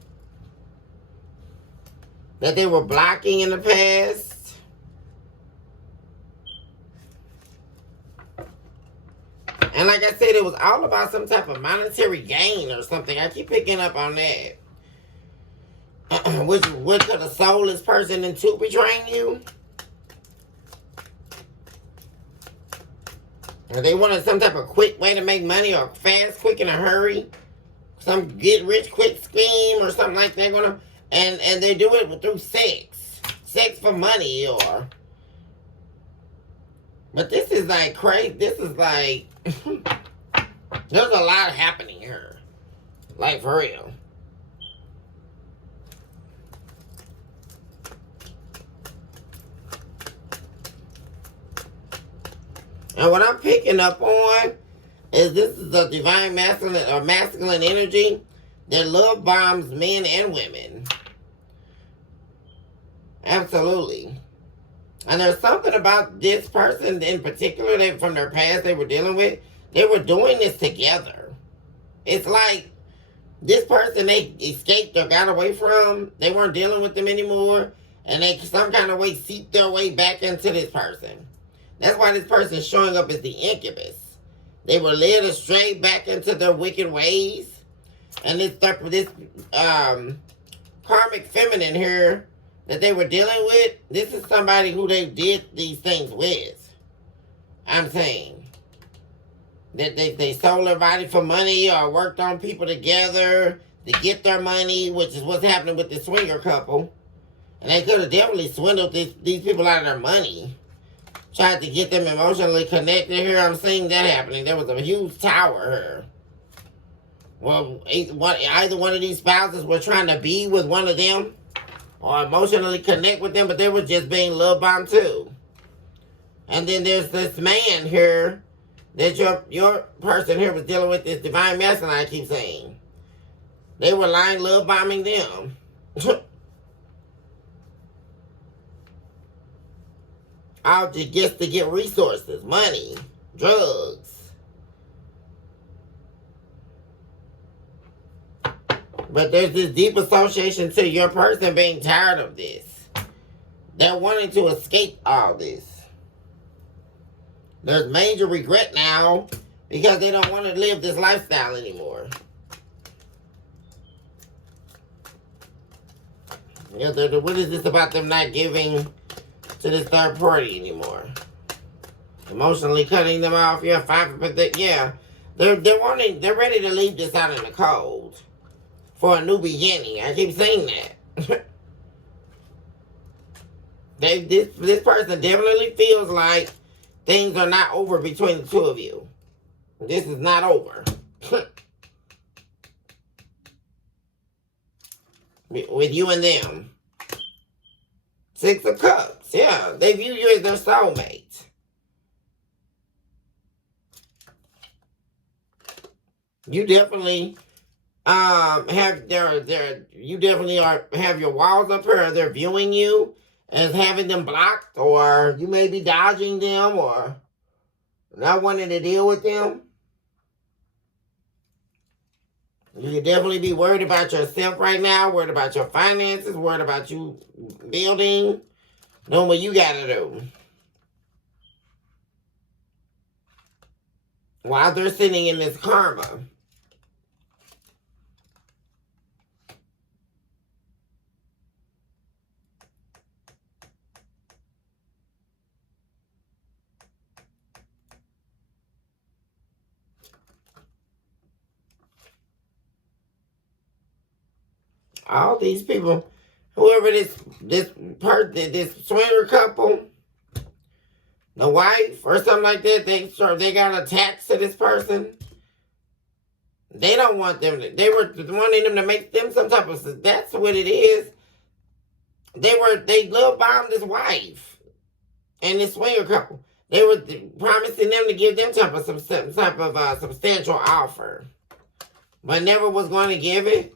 That they were blocking in the past. And like I said, it was all about some type of monetary gain or something. I keep picking up on that. What could have sold this person into betraying you? And they wanted some type of quick way to make money, or fast, quick, in a hurry. Some get rich quick scheme or something like that. And they do it through sex. Sex for money, or... But this is like crazy. This is like... There's a lot happening here. Like, for real. And what I'm picking up on is this is a divine masculine or masculine energy that love bombs men and women. Absolutely. And there's something about this person in particular that from their past they were dealing with. They were doing this together. It's like this person they escaped or got away from, they weren't dealing with them anymore, and they some kind of way seeped their way back into this person. That's why this person's showing up as the incubus. They were led astray back into their wicked ways. And this karmic feminine here that they were dealing with, this is somebody who they did these things with. I'm saying that they sold their body for money or worked on people together to get their money, which is what's happening with the swinger couple. And they could have definitely swindled these people out of their money. Tried to get them emotionally connected here. I'm seeing that happening. There was a huge tower here. Well, either one of these spouses were trying to be with one of them or emotionally connect with them, but they were just being love bombed too. And then there's this man here that your person here was dealing with, this divine masculine I keep saying. They were lying love bombing them. Out to get resources, money, drugs. But there's this deep association to your person being tired of this. They're wanting to escape all this. There's major regret now because they don't want to live this lifestyle anymore. Yeah, what is this about them not giving to this third party anymore? Emotionally cutting them off. Yeah, 5%. Yeah, they're ready to leave this out in the cold for a new beginning. I keep saying that. This person definitely feels like things are not over between the two of you. This is not over. With you and them. 6 of Cups. Yeah, they view you as their soulmate. You definitely have your walls up here. They're viewing you as having them blocked, or you may be dodging them or not wanting to deal with them. You could definitely be worried about yourself right now, worried about your finances, worried about you building, doing what you gotta do. While they're sitting in this karma. All these people, whoever this swinger couple, the wife or something like that, they got attached to this person. They don't want them to, they were wanting them to make them some type of, that's what it is. They love bombed this wife and this swinger couple. They were promising them to give them some type of substantial offer, but never was going to give it.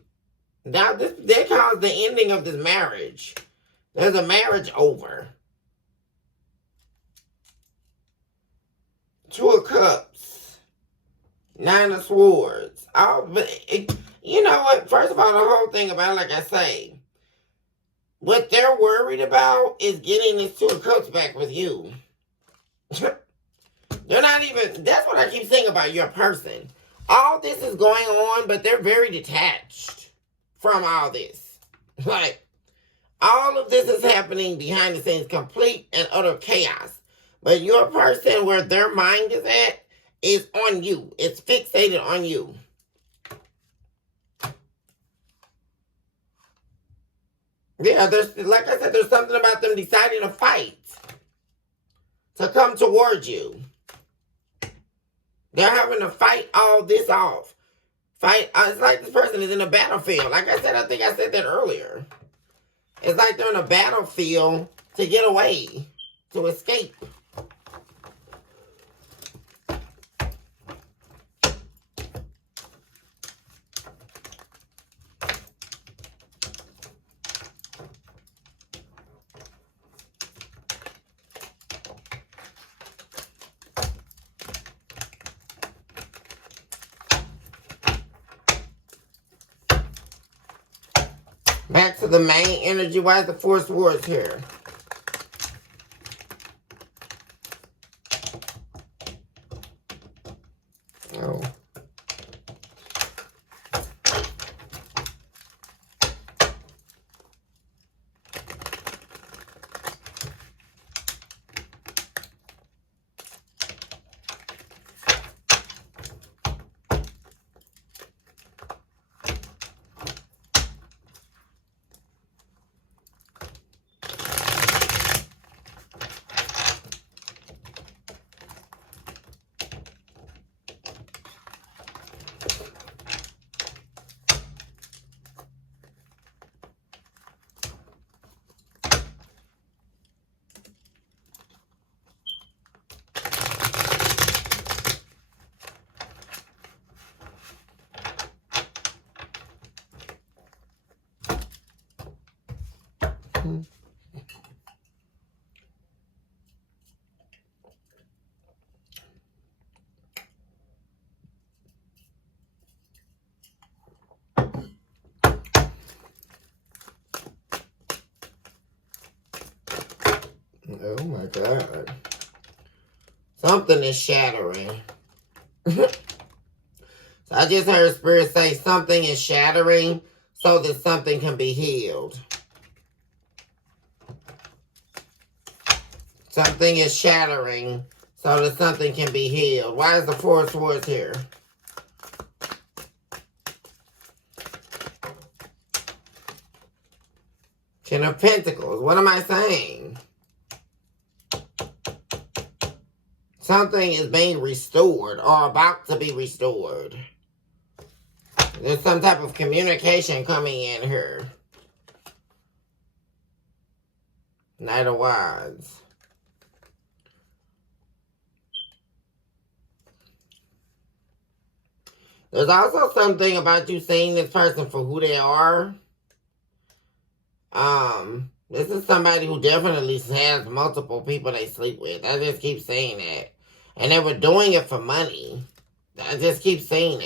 Now, that caused the ending of this marriage. There's a marriage over. 2 of Cups. 9 of Swords. You know what? First of all, the whole thing about it, like I say, what they're worried about is getting this 2 of Cups back with you. They're not even, that's what I keep saying about your person. All this is going on, but they're very detached from all this. Like, all of this is happening behind the scenes, complete and utter chaos. But your person, where their mind is at, is on you. It's fixated on you. Yeah, like I said, there's something about them deciding to fight. To come towards you. They're having to fight all this off. It's like this person is in a battlefield. Like I said, I think I said that earlier. It's like they're in a battlefield to get away, to escape. Back to the main energy. Why is the Four of Swords here? Oh. Oh my God. Something is shattering. So I just heard Spirit say something is shattering so that something can be healed. Something is shattering so that something can be healed. Why is the Four of Swords here? Ten of Pentacles. What am I saying? Something is being restored or about to be restored. There's some type of communication coming in here. Knight of Wands. There's also something about you seeing this person for who they are. This is somebody who definitely has multiple people they sleep with. I just keep saying that. And they were doing it for money. I just keep saying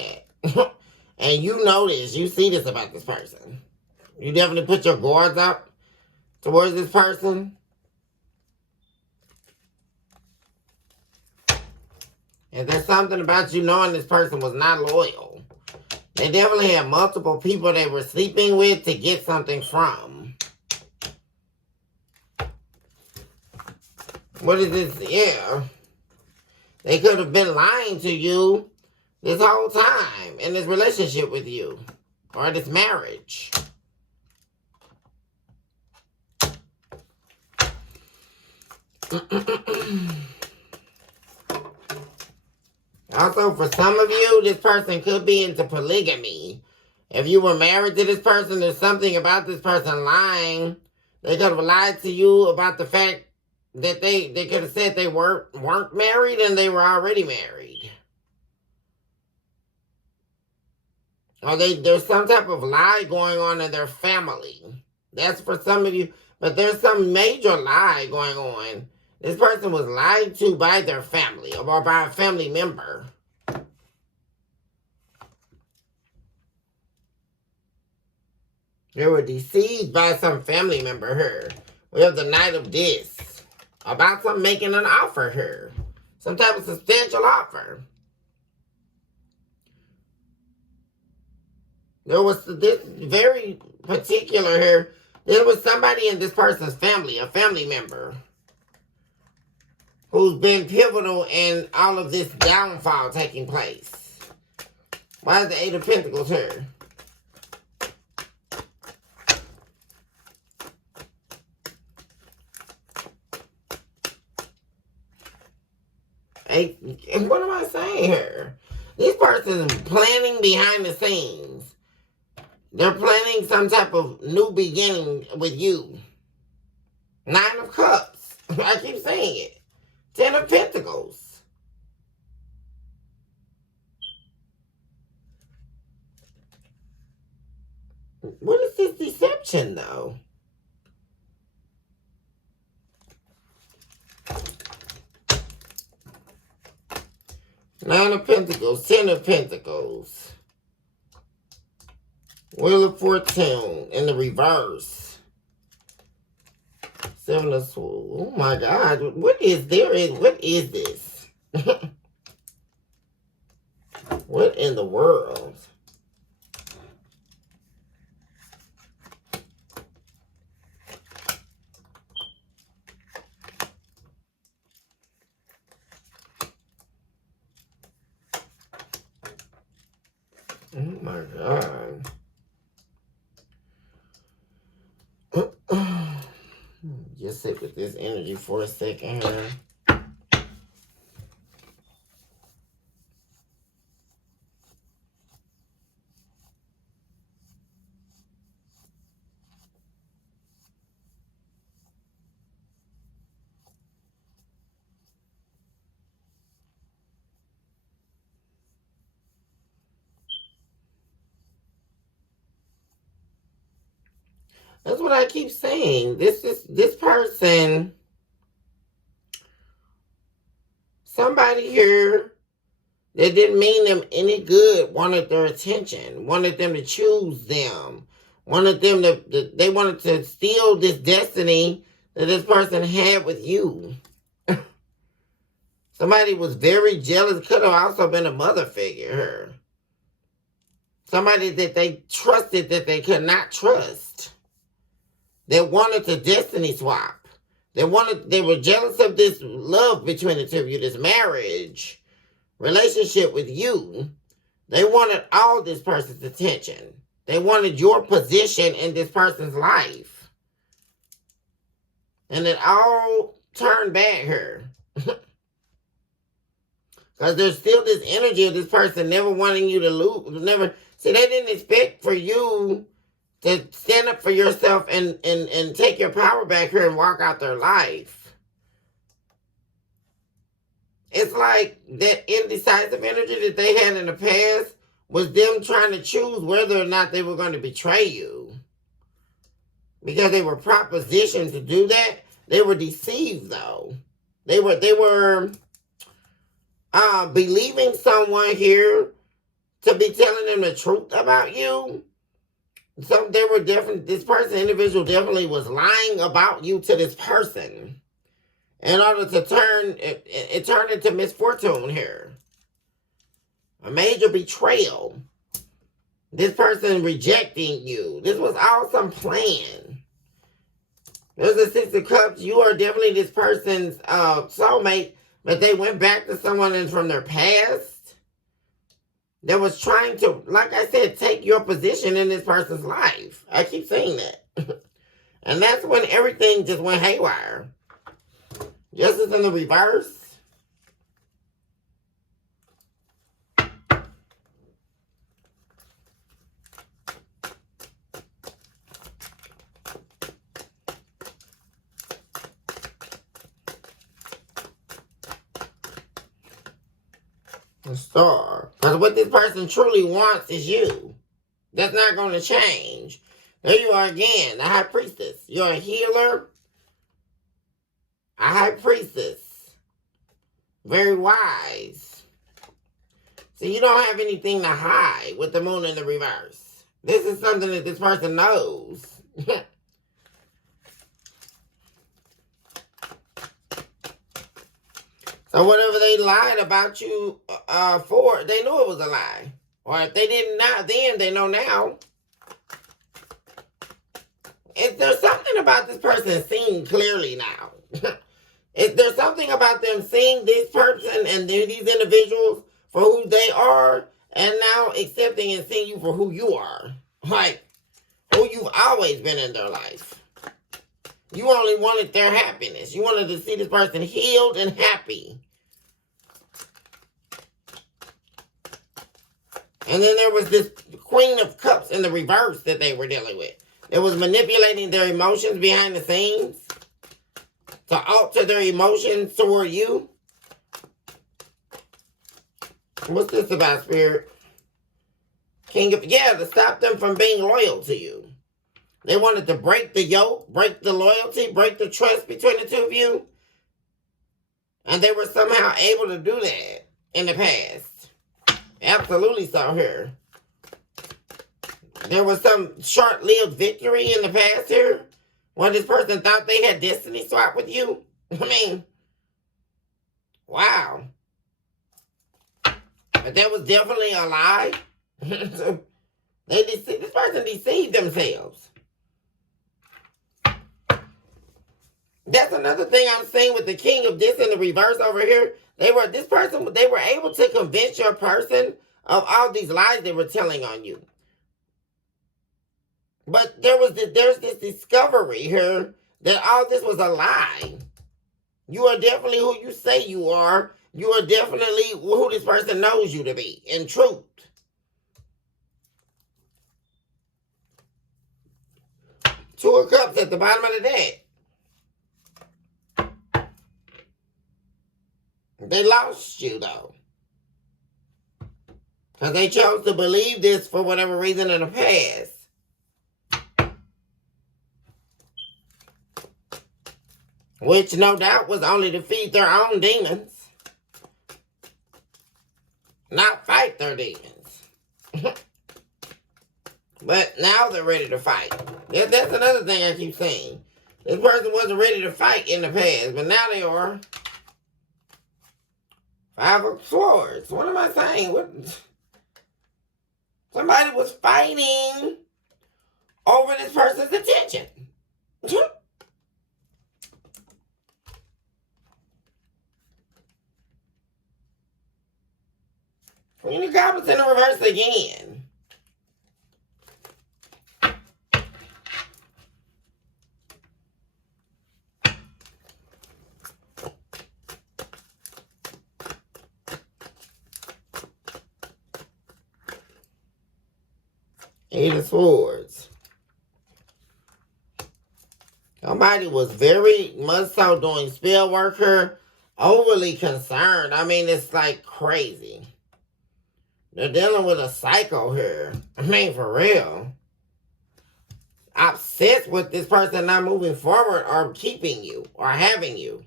that. And you know this. You see this about this person. You definitely put your guards up towards this person. And there's something about you knowing this person was not loyal. They definitely had multiple people they were sleeping with to get something from. What is this? Yeah. They could have been lying to you this whole time in this relationship with you. Or this marriage. Also, for some of you, this person could be into polygamy. If you were married to this person, there's something about this person lying. They could have lied to you about the fact that they could have said they weren't married and they were already married. Or there's some type of lie going on in their family. That's for some of you. But there's some major lie going on. This person was lied to by their family or by a family member. They were deceived by some family member here. We have the Knight of Discs. About some making an offer here. Some type of substantial offer. There was this very particular here. There was somebody in this person's family, a family member, who's been pivotal in all of this downfall taking place. Why is the Eight of Pentacles here? And what am I saying here? This person is planning behind the scenes. They're planning some type of new beginning with you. Nine of Cups. I keep saying it. Ten of Pentacles. What is this deception, though? Nine of Pentacles, Ten of Pentacles. Wheel of Fortune in the reverse. Seven of Swords. Oh my God. What is there? What is this? What in the world? Oh my God. Just sit with this energy for a second here. That's what I keep saying. This person, somebody here that didn't mean them any good, wanted their attention, wanted them to choose them, wanted them they wanted to steal this destiny that this person had with you. Somebody was very jealous. Could have also been a mother figure here. Somebody that they trusted that they could not trust. They wanted to destiny swap. They were jealous of this love between the two of you, this marriage, relationship with you. They wanted all this person's attention. They wanted your position in this person's life. And it all turned back here. Because there's still this energy of this person never wanting you to lose. See, they didn't expect for you to stand up for yourself and take your power back here and walk out their life. It's like that indecisive energy that they had in the past was them trying to choose whether or not they were going to betray you. Because they were propositioned to do that. They were deceived, though. They were believing someone here to be telling them the truth about you. So they were this individual definitely was lying about you to this person in order to turn it turned into misfortune here. A major betrayal. This person rejecting you. This was all some plan. There's a Six of Cups. You are definitely this person's soulmate, but they went back to someone from their past that was trying to, like I said, take your position in this person's life. I keep saying that. And that's when everything just went haywire. Justice in the reverse. The Star. Because what this person truly wants is you. That's not going to change. There you are again, the High Priestess. You're a healer. A High Priestess. Very wise. So you don't have anything to hide with the Moon in the reverse. This is something that this person knows. So whatever they lied about you for, they knew it was a lie. Or if they didn't know then, they know now. If there's something about this person seeing clearly now. If there's something about them seeing this person and these individuals for who they are, and now accepting and seeing you for who you are. Like, who you've always been in their life. You only wanted their happiness. You wanted to see this person healed and happy. And then there was this Queen of Cups in the reverse that they were dealing with. It was manipulating their emotions behind the scenes to alter their emotions toward you. What's this about, Spirit? To stop them from being loyal to you. They wanted to break the yoke, break the loyalty, break the trust between the two of you. And they were somehow able to do that in the past. Absolutely so here. There was some short-lived victory in the past here when this person thought they had destiny swap with you. I mean, wow. But that was definitely a lie. This person deceived themselves. That's another thing I'm saying with the king of this in the reverse over here. They were able to convince your person of all these lies they were telling on you. But there's this discovery here that all this was a lie. You are definitely who you say you are. You are definitely who this person knows you to be, in truth. Two of Cups at the bottom of the deck. They lost you, though. Because they chose to believe this for whatever reason in the past. Which no doubt was only to feed their own demons. Not fight their demons. But now they're ready to fight. That's another thing I keep saying. This person wasn't ready to fight in the past, but now they are. Five of Swords. What am I saying? Somebody was fighting over this person's attention. Queen of Goblins in the reverse again. Eight of Swords. Somebody was very much so doing spell work here, overly concerned. I mean, it's like crazy. They're dealing with a psycho here. I mean, for real. Obsessed with this person not moving forward or keeping you or having you.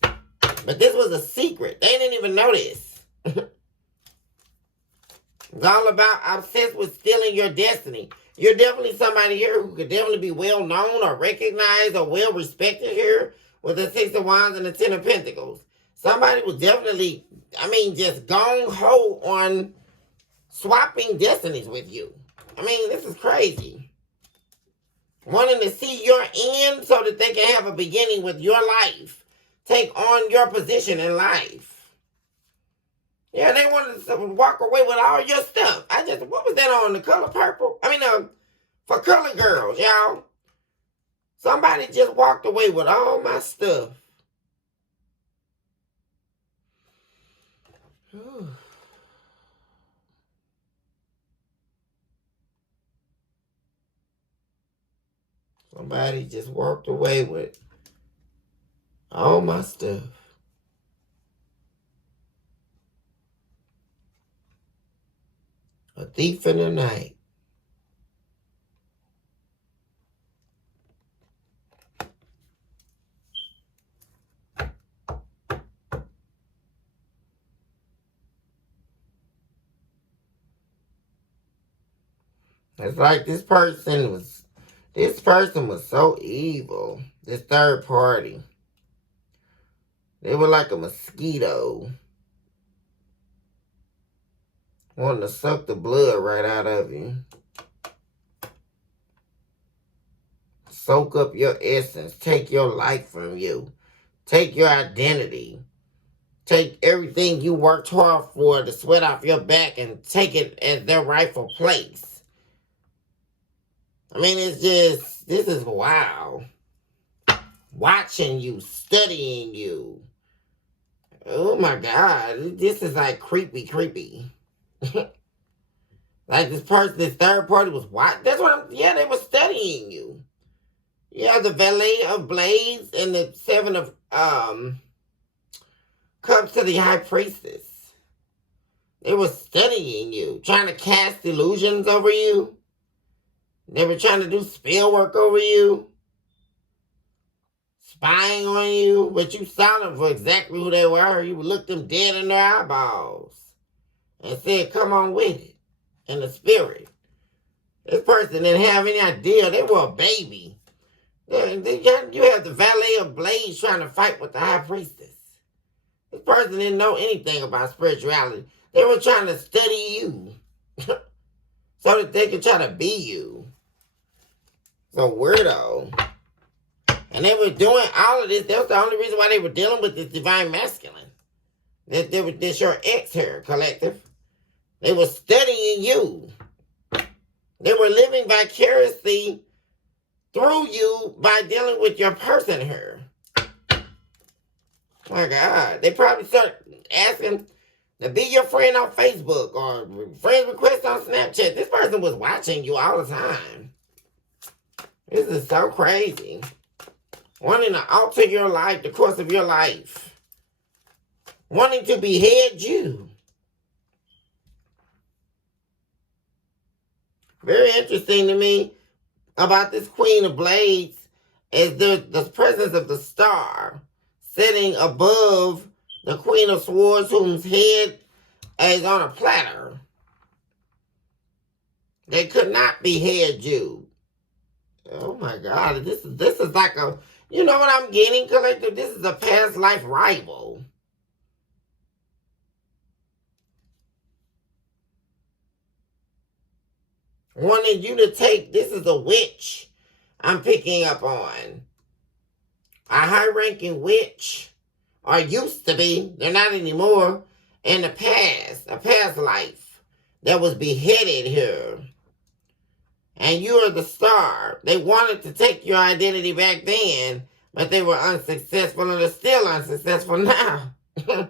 But this was a secret. They didn't even know this. It's all about obsessed with stealing your destiny. You're definitely somebody here who could definitely be well known or recognized or well respected here with the Six of Wands and the Ten of Pentacles. Somebody was definitely, I mean, just gung-ho on swapping destinies with you. I mean, this is crazy. Wanting to see your end so that they can have a beginning with your life. Take on your position in life. Yeah, they wanted to walk away with all your stuff. What was that on the color purple? I mean, for color girls, y'all. Somebody just walked away with all my stuff. Somebody just walked away with all my stuff. A thief in the night. It's like this person was so evil. This third party. They were like a mosquito. Wanting to suck the blood right out of you. Soak up your essence. Take your life from you. Take your identity. Take everything you worked hard for, the sweat off your back, and take it as their rightful place. I mean, it's just, this is wow. Watching you, studying you. Oh my God, this is like creepy. Like this person, this third party was what? That's what they were studying you. Yeah, the Valet of Blades and the Seven of Cups to the High Priestess. They were studying you, trying to cast illusions over you. They were trying to do spell work over you. Spying on you, but you saw them for exactly who they were. You looked them dead in their eyeballs and said, come on with it, in the spirit. This person didn't have any idea. They were a baby. You have the valet of blades trying to fight with the high priestess. This person didn't know anything about spirituality. They were trying to study you so that they could try to be you. So weirdo. And they were doing all of this. That was the only reason why they were dealing with this divine masculine. This your ex here, collective. They were studying you. They were living vicariously through you by dealing with your person here. My God. They probably started asking to be your friend on Facebook or friend request on Snapchat. This person was watching you all the time. This is so crazy. Wanting to alter your life, the course of your life. Wanting to behead you. Very interesting to me about this Queen of Blades is the presence of the star sitting above the Queen of Swords, whose head is on a platter. They could not behead you. Oh my God, this is like a, you know what I'm getting, collective? This is a past life rival. Wanted you to take, this is a witch I'm picking up on. A high-ranking witch, or used to be, they're not anymore, in the past, a past life that was beheaded here. And you are the star. They wanted to take your identity back then, but they were unsuccessful, and they're still unsuccessful now. Isn't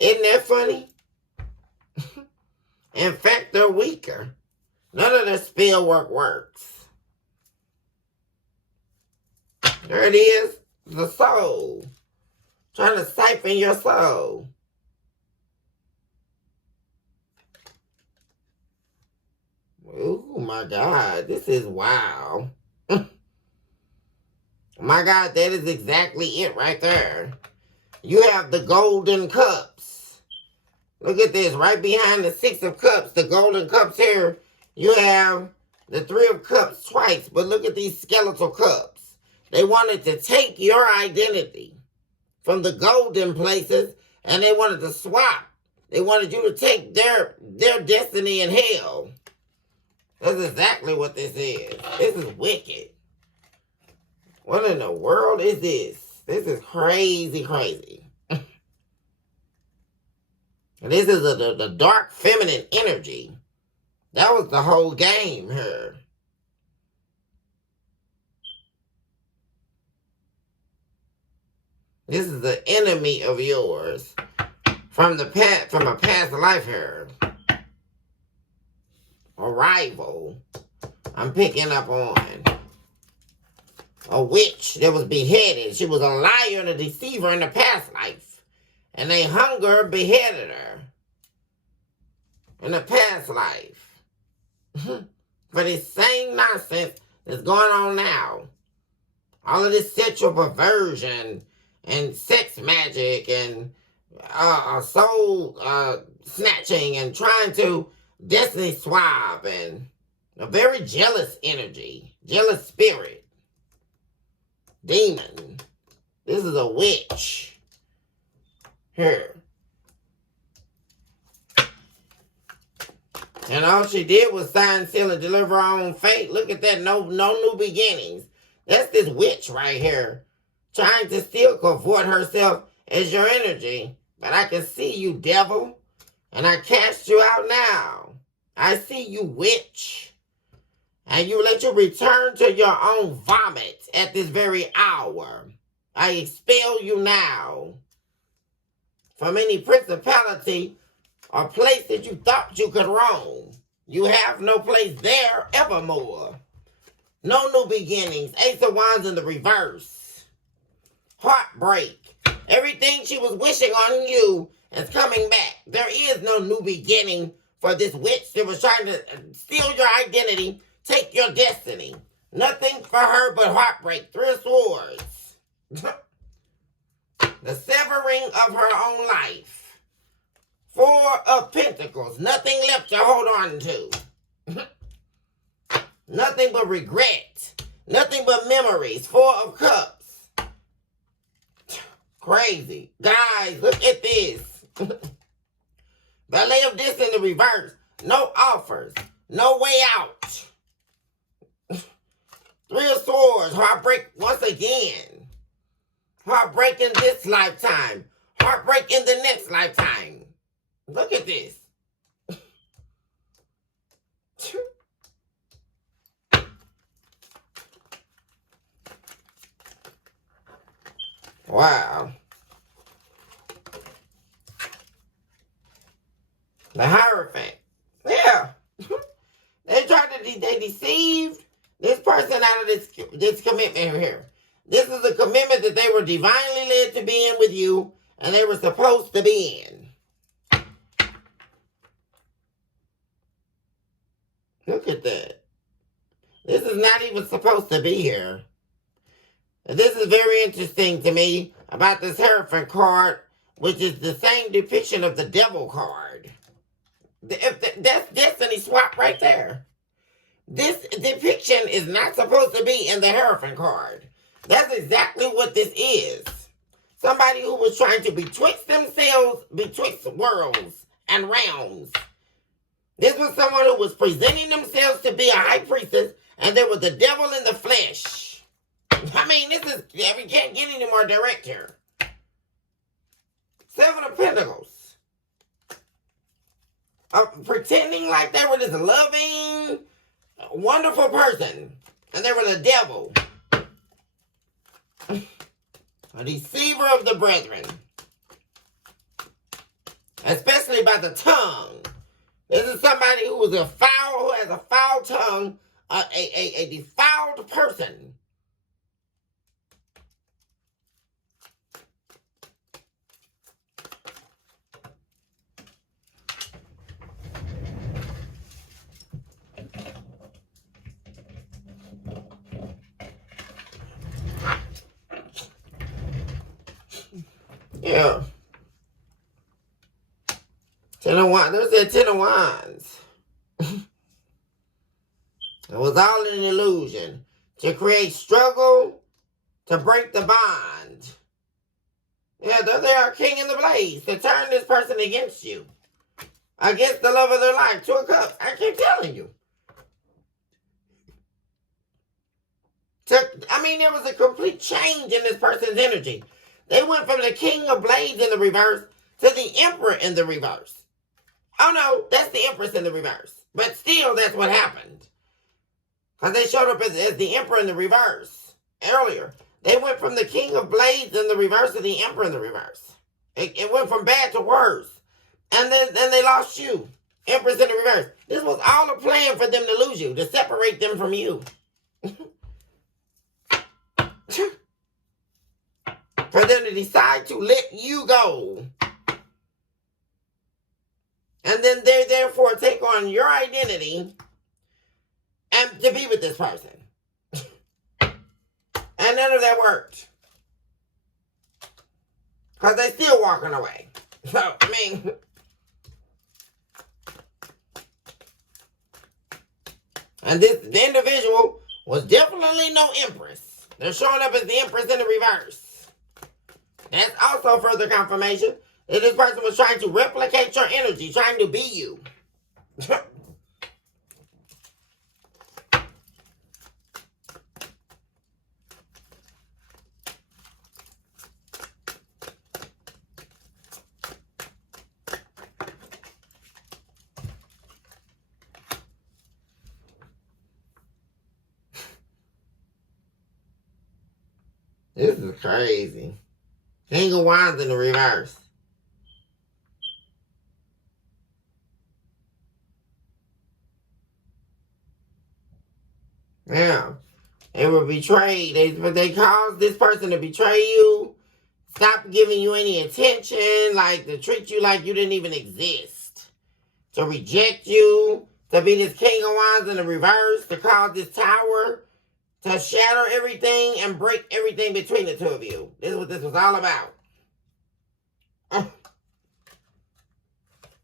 that funny? In fact, they're weaker. None of the spell work works. There it is, the soul. Trying to siphon your soul. Oh my God, this is wow. My God, that is exactly it right there. You have the golden cups. Look at this, right behind the 6 of cups, the golden cups here. You have the 3 of cups twice, but look at these skeletal cups. They wanted to take your identity from the golden places, and they wanted to swap. They wanted you to take their destiny in hell. That's exactly what this is. This is wicked. What in the world is this? This is crazy, crazy. And this is the dark feminine energy. That was the whole game here. This is the enemy of yours from a past life here. A rival. I'm picking up on a witch that was beheaded. She was a liar and a deceiver in the past life. And they hung her, beheaded her in the past life. For this same nonsense that's going on now. All of this sexual perversion and sex magic and soul snatching and trying to destiny swap and a very jealous energy, jealous spirit, demon. This is a witch here. And all she did was sign, seal, and deliver her own fate. Look at that, no new beginnings. That's this witch right here, trying to still cavort herself as your energy. But I can see you, devil, and I cast you out now. I see you, witch, and you let you return to your own vomit at this very hour. I expel you now from any principality or place that you thought you could roam. You have no place there evermore. No new beginnings. Ace of Wands in the reverse. Heartbreak. Everything she was wishing on you is coming back. There is no new beginning for this witch that was trying to steal your identity, take your destiny. Nothing for her but heartbreak. 3 of Swords. The severing of her own life. 4 of Pentacles. Nothing left to hold on to. Nothing but regret. Nothing but memories. Four of Cups. Crazy. Guys, look at this. Valet of this in the reverse. No offers. No way out. Three of Swords. Heartbreak once again. Heartbreak in this lifetime. Heartbreak in the next lifetime. Look at this. Wow. The Hierophant. Yeah. They tried to, they deceived this person out of this commitment here. This is a commitment that they were divinely led to be in with you, and they were supposed to be in. Look at that. This is not even supposed to be here. This is very interesting to me about this Hierophant card, which is the same depiction of the Devil card. That's Destiny swap right there. This depiction is not supposed to be in the Hierophant card. That's exactly what this is. Somebody who was trying to betwixt themselves, betwixt worlds and realms. This was someone who was presenting themselves to be a high priestess, and they were the devil in the flesh. I mean, this is, we can't get any more direct here. Seven of Pentacles. Pretending like they were this loving, wonderful person, and they were the devil. A deceiver of the brethren. Especially by the tongue. This is somebody who has a foul tongue, a defiled person. Yeah. Ten of Wands. There's that Ten of Wands. It was all an illusion. To create struggle, to break the bond. Yeah, there they are, King in the Blaze. To turn this person against you. Against the love of their life. Two of Cups. I keep telling you. There was a complete change in this person's energy. They went from the King of Blades in the reverse to the Emperor in the reverse. Oh no, that's the Empress in the reverse. But still, that's what happened. Because they showed up as the Emperor in the reverse earlier. They went from the King of Blades in the reverse to the Emperor in the reverse. It went from bad to worse. And then they lost you. Empress in the reverse. This was all a plan for them to lose you, to separate them from you. For them to decide to let you go. And then they therefore take on your identity and to be with this person. And none of that worked. Because they still walking away. So, and the individual was definitely no Empress. They're showing up as the Empress in the reverse. That's also further confirmation that this person was trying to replicate your energy, trying to be you. This is crazy. King of Wands in the reverse. Yeah. They were betrayed. They caused this person to betray you. Stop giving you any attention. Like, to treat you like you didn't even exist. To reject you. To be this King of Wands in the reverse. To cause this tower. To shatter everything and break everything between the two of you. This is what this was all about.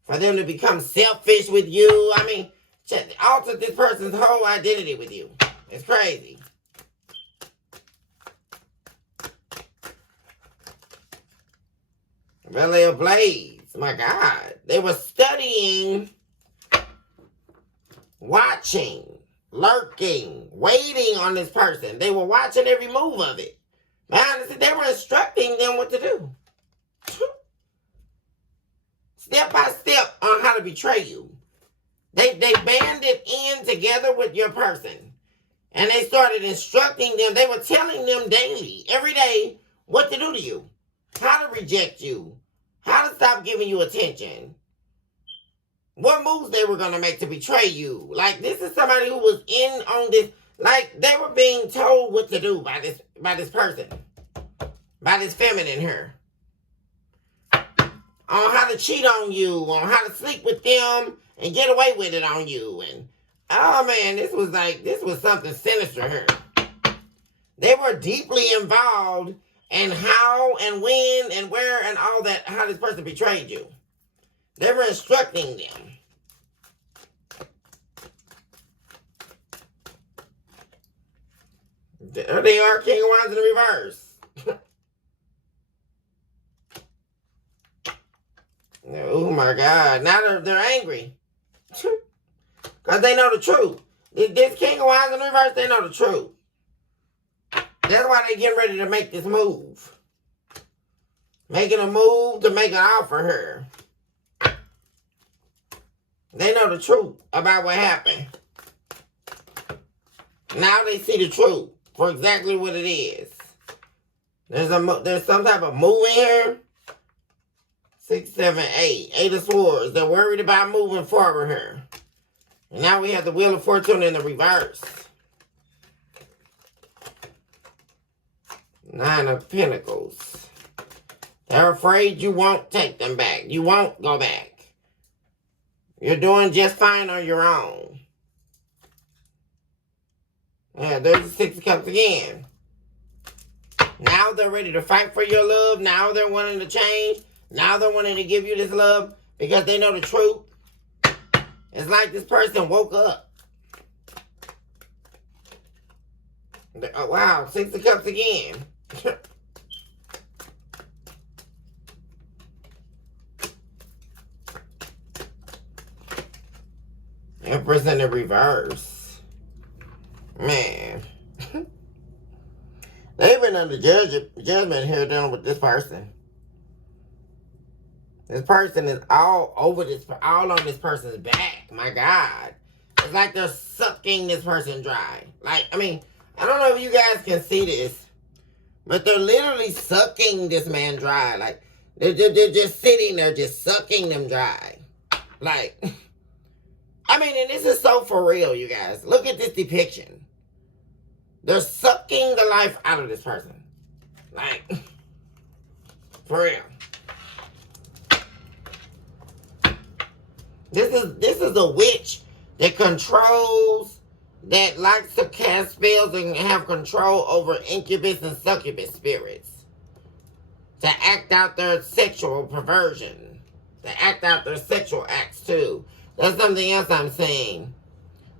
For them to become selfish with you. Alter this person's whole identity with you. It's crazy. Relay of Blades. My God. They were studying, watching, lurking, waiting on this person. They were watching every move of it. Man, they were instructing them what to do. Step by step on how to betray you. They banded in together with your person. And they started instructing them. They were telling them daily, every day, what to do to you. How to reject you. How to stop giving you attention. What moves they were going to make to betray you. Like, this is somebody who was in on this. Like, they were being told what to do by this person. By this feminine here. On how to cheat on you. On how to sleep with them and get away with it on you. And, oh man, this was something sinister here. They were deeply involved in how and when and where and all that, how this person betrayed you. They were instructing them. There they are, King of Wands in the reverse. Oh my God. Now they're angry. Because they know the truth. This King of Wands in the reverse, they know the truth. That's why they're getting ready to make this move. Making a move to make an offer here. They know the truth about what happened. Now they see the truth for exactly what it is. There's some type of move in here. 6, 7, 8. 8 of Swords. They're worried about moving forward here. And now we have the Wheel of Fortune in the reverse. 9 of Pentacles. They're afraid you won't take them back. You won't go back. You're doing just fine on your own. Yeah, there's the 6 of Cups again. Now they're ready to fight for your love. Now they're wanting to change. Now they're wanting to give you this love because they know the truth. It's like this person woke up. Oh, wow, 6 of Cups again. Empress in the reverse. Man. They've been under judgment here dealing with this person. This person is all over all on this person's back. My God. It's like they're sucking this person dry. Like, I mean, I don't know if you guys can see this, but they're literally sucking this man dry. Like, they're just sitting there, just sucking them dry. Like, I mean, and this is so for real, you guys. Look at this depiction. They're sucking the life out of this person. Like, for real. This is a witch that controls, that likes to cast spells and have control over incubus and succubus spirits. To act out their sexual perversion. To act out their sexual acts too. That's something else I'm saying.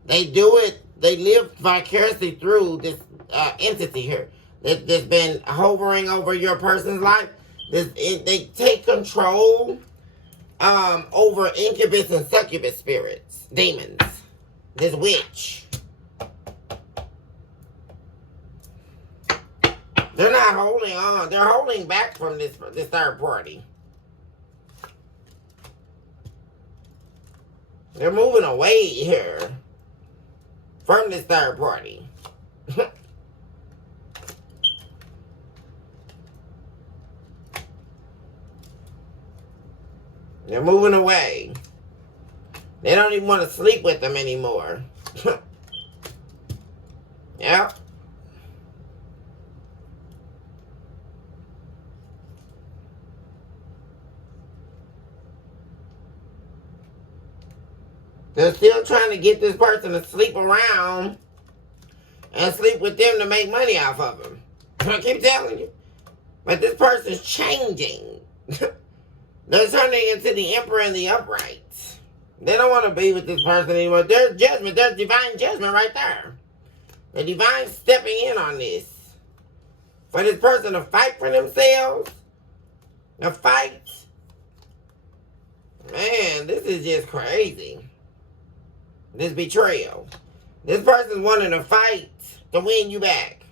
They do it, they live vicariously through this entity here that's been hovering over your person's life. They take control over incubus and succubus spirits, demons. This witch. They're not holding on. They're holding back from this third party. They're moving away here from this third party. They're moving away. They don't even want to sleep with them anymore. Yep. They're still trying to get this person to sleep around and sleep with them to make money off of them. I keep telling you. But this person's changing. They're turning into the Emperor and the Upright. They don't want to be with this person anymore. There's judgment. There's divine judgment right there. The divine stepping in on this. For this person to fight for themselves. To fight. Man, this is just crazy. This betrayal. This person's wanting to fight to win you back.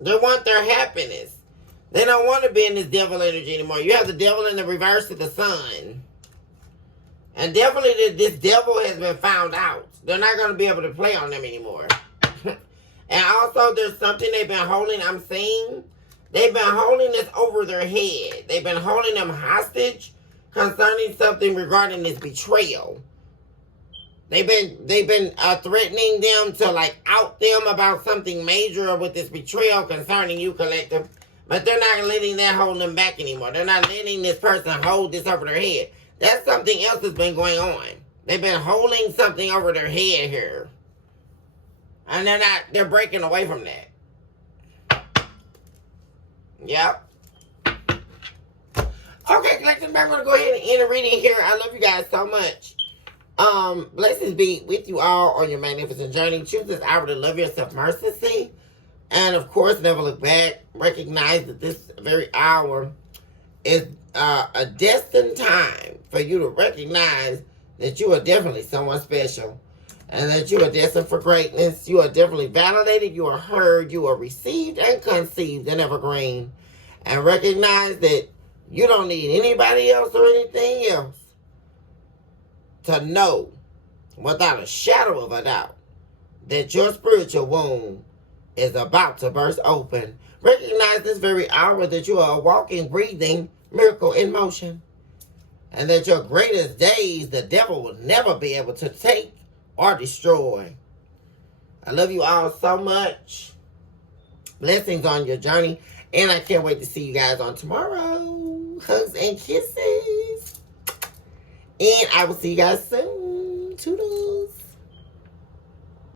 They want their happiness. They don't want to be in this devil energy anymore. You have the devil in the reverse of the sun. And definitely this devil has been found out. They're not going to be able to play on them anymore. And also there's something they've been holding, I'm seeing. They've been holding this over their head. They've been holding them hostage concerning something regarding this betrayal. They've been threatening them to like out them about something major with this betrayal concerning you, collective. But they're not letting that hold them back anymore. They're not letting this person hold this over their head. That's something else that's been going on. They've been holding something over their head here. And they're breaking away from that. Yep. Okay, collective, I'm going to go ahead and end the reading here. I love you guys so much. Blessings be with you all on your magnificent journey. Choose this hour to love yourself mercilessly. And of course, never look back. Recognize that this very hour is a destined time for you to recognize that you are definitely someone special. And that you are destined for greatness. You are definitely validated. You are heard. You are received and conceived and evergreen. And recognize that you don't need anybody else or anything else to know without a shadow of a doubt that your spiritual womb is about to burst open. Recognize this very hour that you are a walking, breathing miracle in motion. And that your greatest days the devil will never be able to take or destroy. I love you all so much. Blessings on your journey. And I can't wait to see you guys on tomorrow. Hugs and kisses. And I will see you guys soon. Toodles.